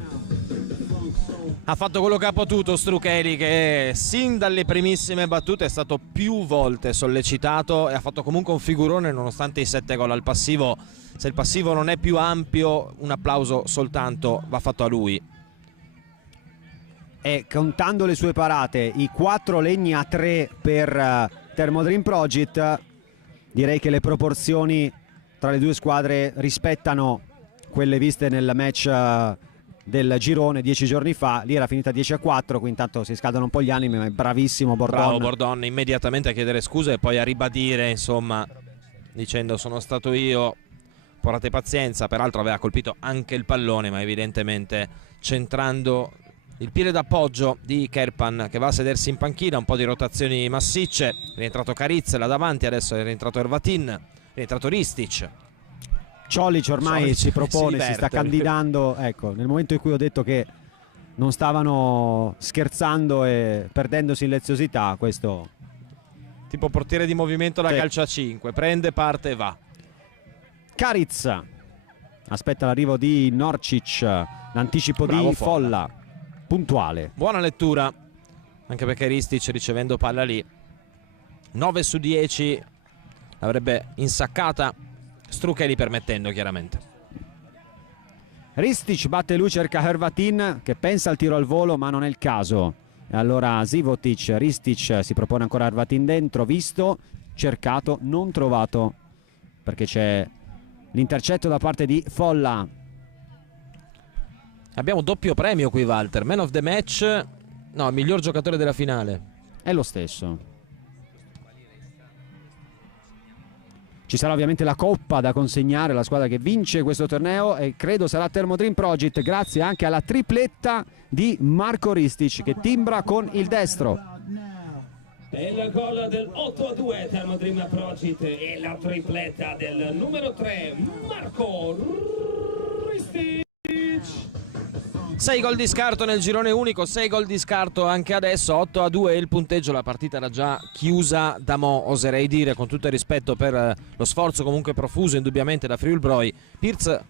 Ha fatto quello che ha potuto Strucheli, che sin dalle primissime battute è stato più volte sollecitato e ha fatto comunque un figurone nonostante i 7 gol al passivo. Se il passivo non è più ampio, un applauso soltanto va fatto a lui. E contando le sue parate, i 4 legni a 3 per Thermodrim Project, direi che le proporzioni tra le due squadre rispettano quelle viste nel match del girone 10 giorni fa. Lì era finita 10-4, quindi intanto si scaldano un po' gli animi, ma è bravissimo Bordon. Bravo Bordon, immediatamente a chiedere scuse e poi a ribadire, insomma, dicendo sono stato io, portate pazienza. Peraltro aveva colpito anche il pallone, ma evidentemente centrando il piede d'appoggio di Kerpan, che va a sedersi in panchina. Un po' di rotazioni massicce, è rientrato Carizz là davanti, adesso è rientrato Hrvatin, è rientrato Ristic. Čolić ormai si propone, si sta candidando. Ecco, nel momento in cui ho detto che non stavano scherzando e perdendosi in leziosità, questo tipo portiere di movimento da calcio a 5, prende, parte e va. Carizz aspetta l'arrivo di Norčić, l'anticipo di Folla, puntuale. Buona lettura, anche perché Ristic ricevendo palla lì 9 su 10 l'avrebbe insaccata, Strucheli permettendo chiaramente. Ristic batte lui, cerca Hrvatin che pensa al tiro al volo ma non è il caso. E allora Životić, Ristic si propone ancora Hrvatin dentro, visto, cercato, non trovato, perché c'è l'intercetto da parte di Folla. Abbiamo doppio premio qui, Walter, man of the match, no, miglior giocatore della finale. È lo stesso. Ci sarà ovviamente la coppa da consegnare alla squadra che vince questo torneo e credo sarà Thermodrim Project, grazie anche alla tripletta di Marko Ristic che timbra con il destro. E il gol del 8-2 Thermodrim Project e la tripletta del numero 3 Marko Ristic. 6 gol di scarto nel girone unico, 6 gol di scarto anche adesso, 8-2 il punteggio, la partita era già chiusa da mo', oserei dire, con tutto il rispetto per lo sforzo comunque profuso indubbiamente da Friul-Broj. Pirc,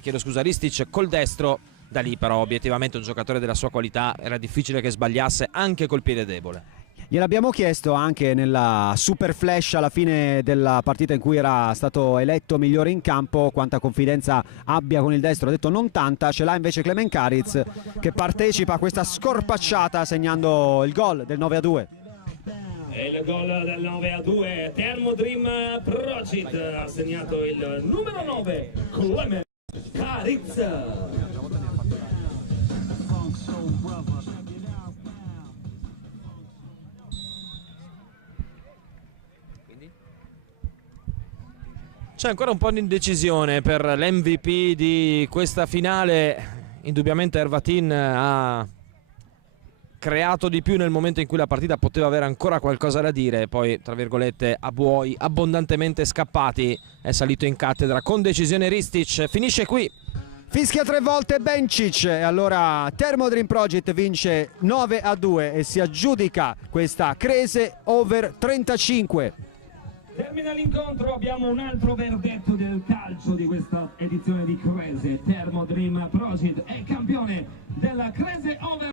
chiedo scusa, Ristic col destro, da lì però obiettivamente un giocatore della sua qualità era difficile che sbagliasse anche col piede debole. Gliel'abbiamo chiesto anche nella super flash alla fine della partita in cui era stato eletto migliore in campo quanta confidenza abbia con il destro. Ha detto non tanta, ce l'ha invece Clemen Carizz che partecipa a questa scorpacciata segnando il gol del 9-2. E il gol del 9-2 Thermodrim Project, ha segnato il numero 9 Clemen Carizz. C'è ancora un po' di indecisione per l'MVP di questa finale. Indubbiamente Ervatin ha creato di più nel momento in cui la partita poteva avere ancora qualcosa da dire, poi tra virgolette a buoi abbondantemente scappati è salito in cattedra con decisione Ristic. Finisce qui. Fischia 3 volte Bencic e allora Thermodream Project vince 9-2 e si aggiudica questa Crese over 35. Termina l'incontro, abbiamo un altro verdetto del calcio di questa edizione di Crese. Thermodream Project è campione della Crese over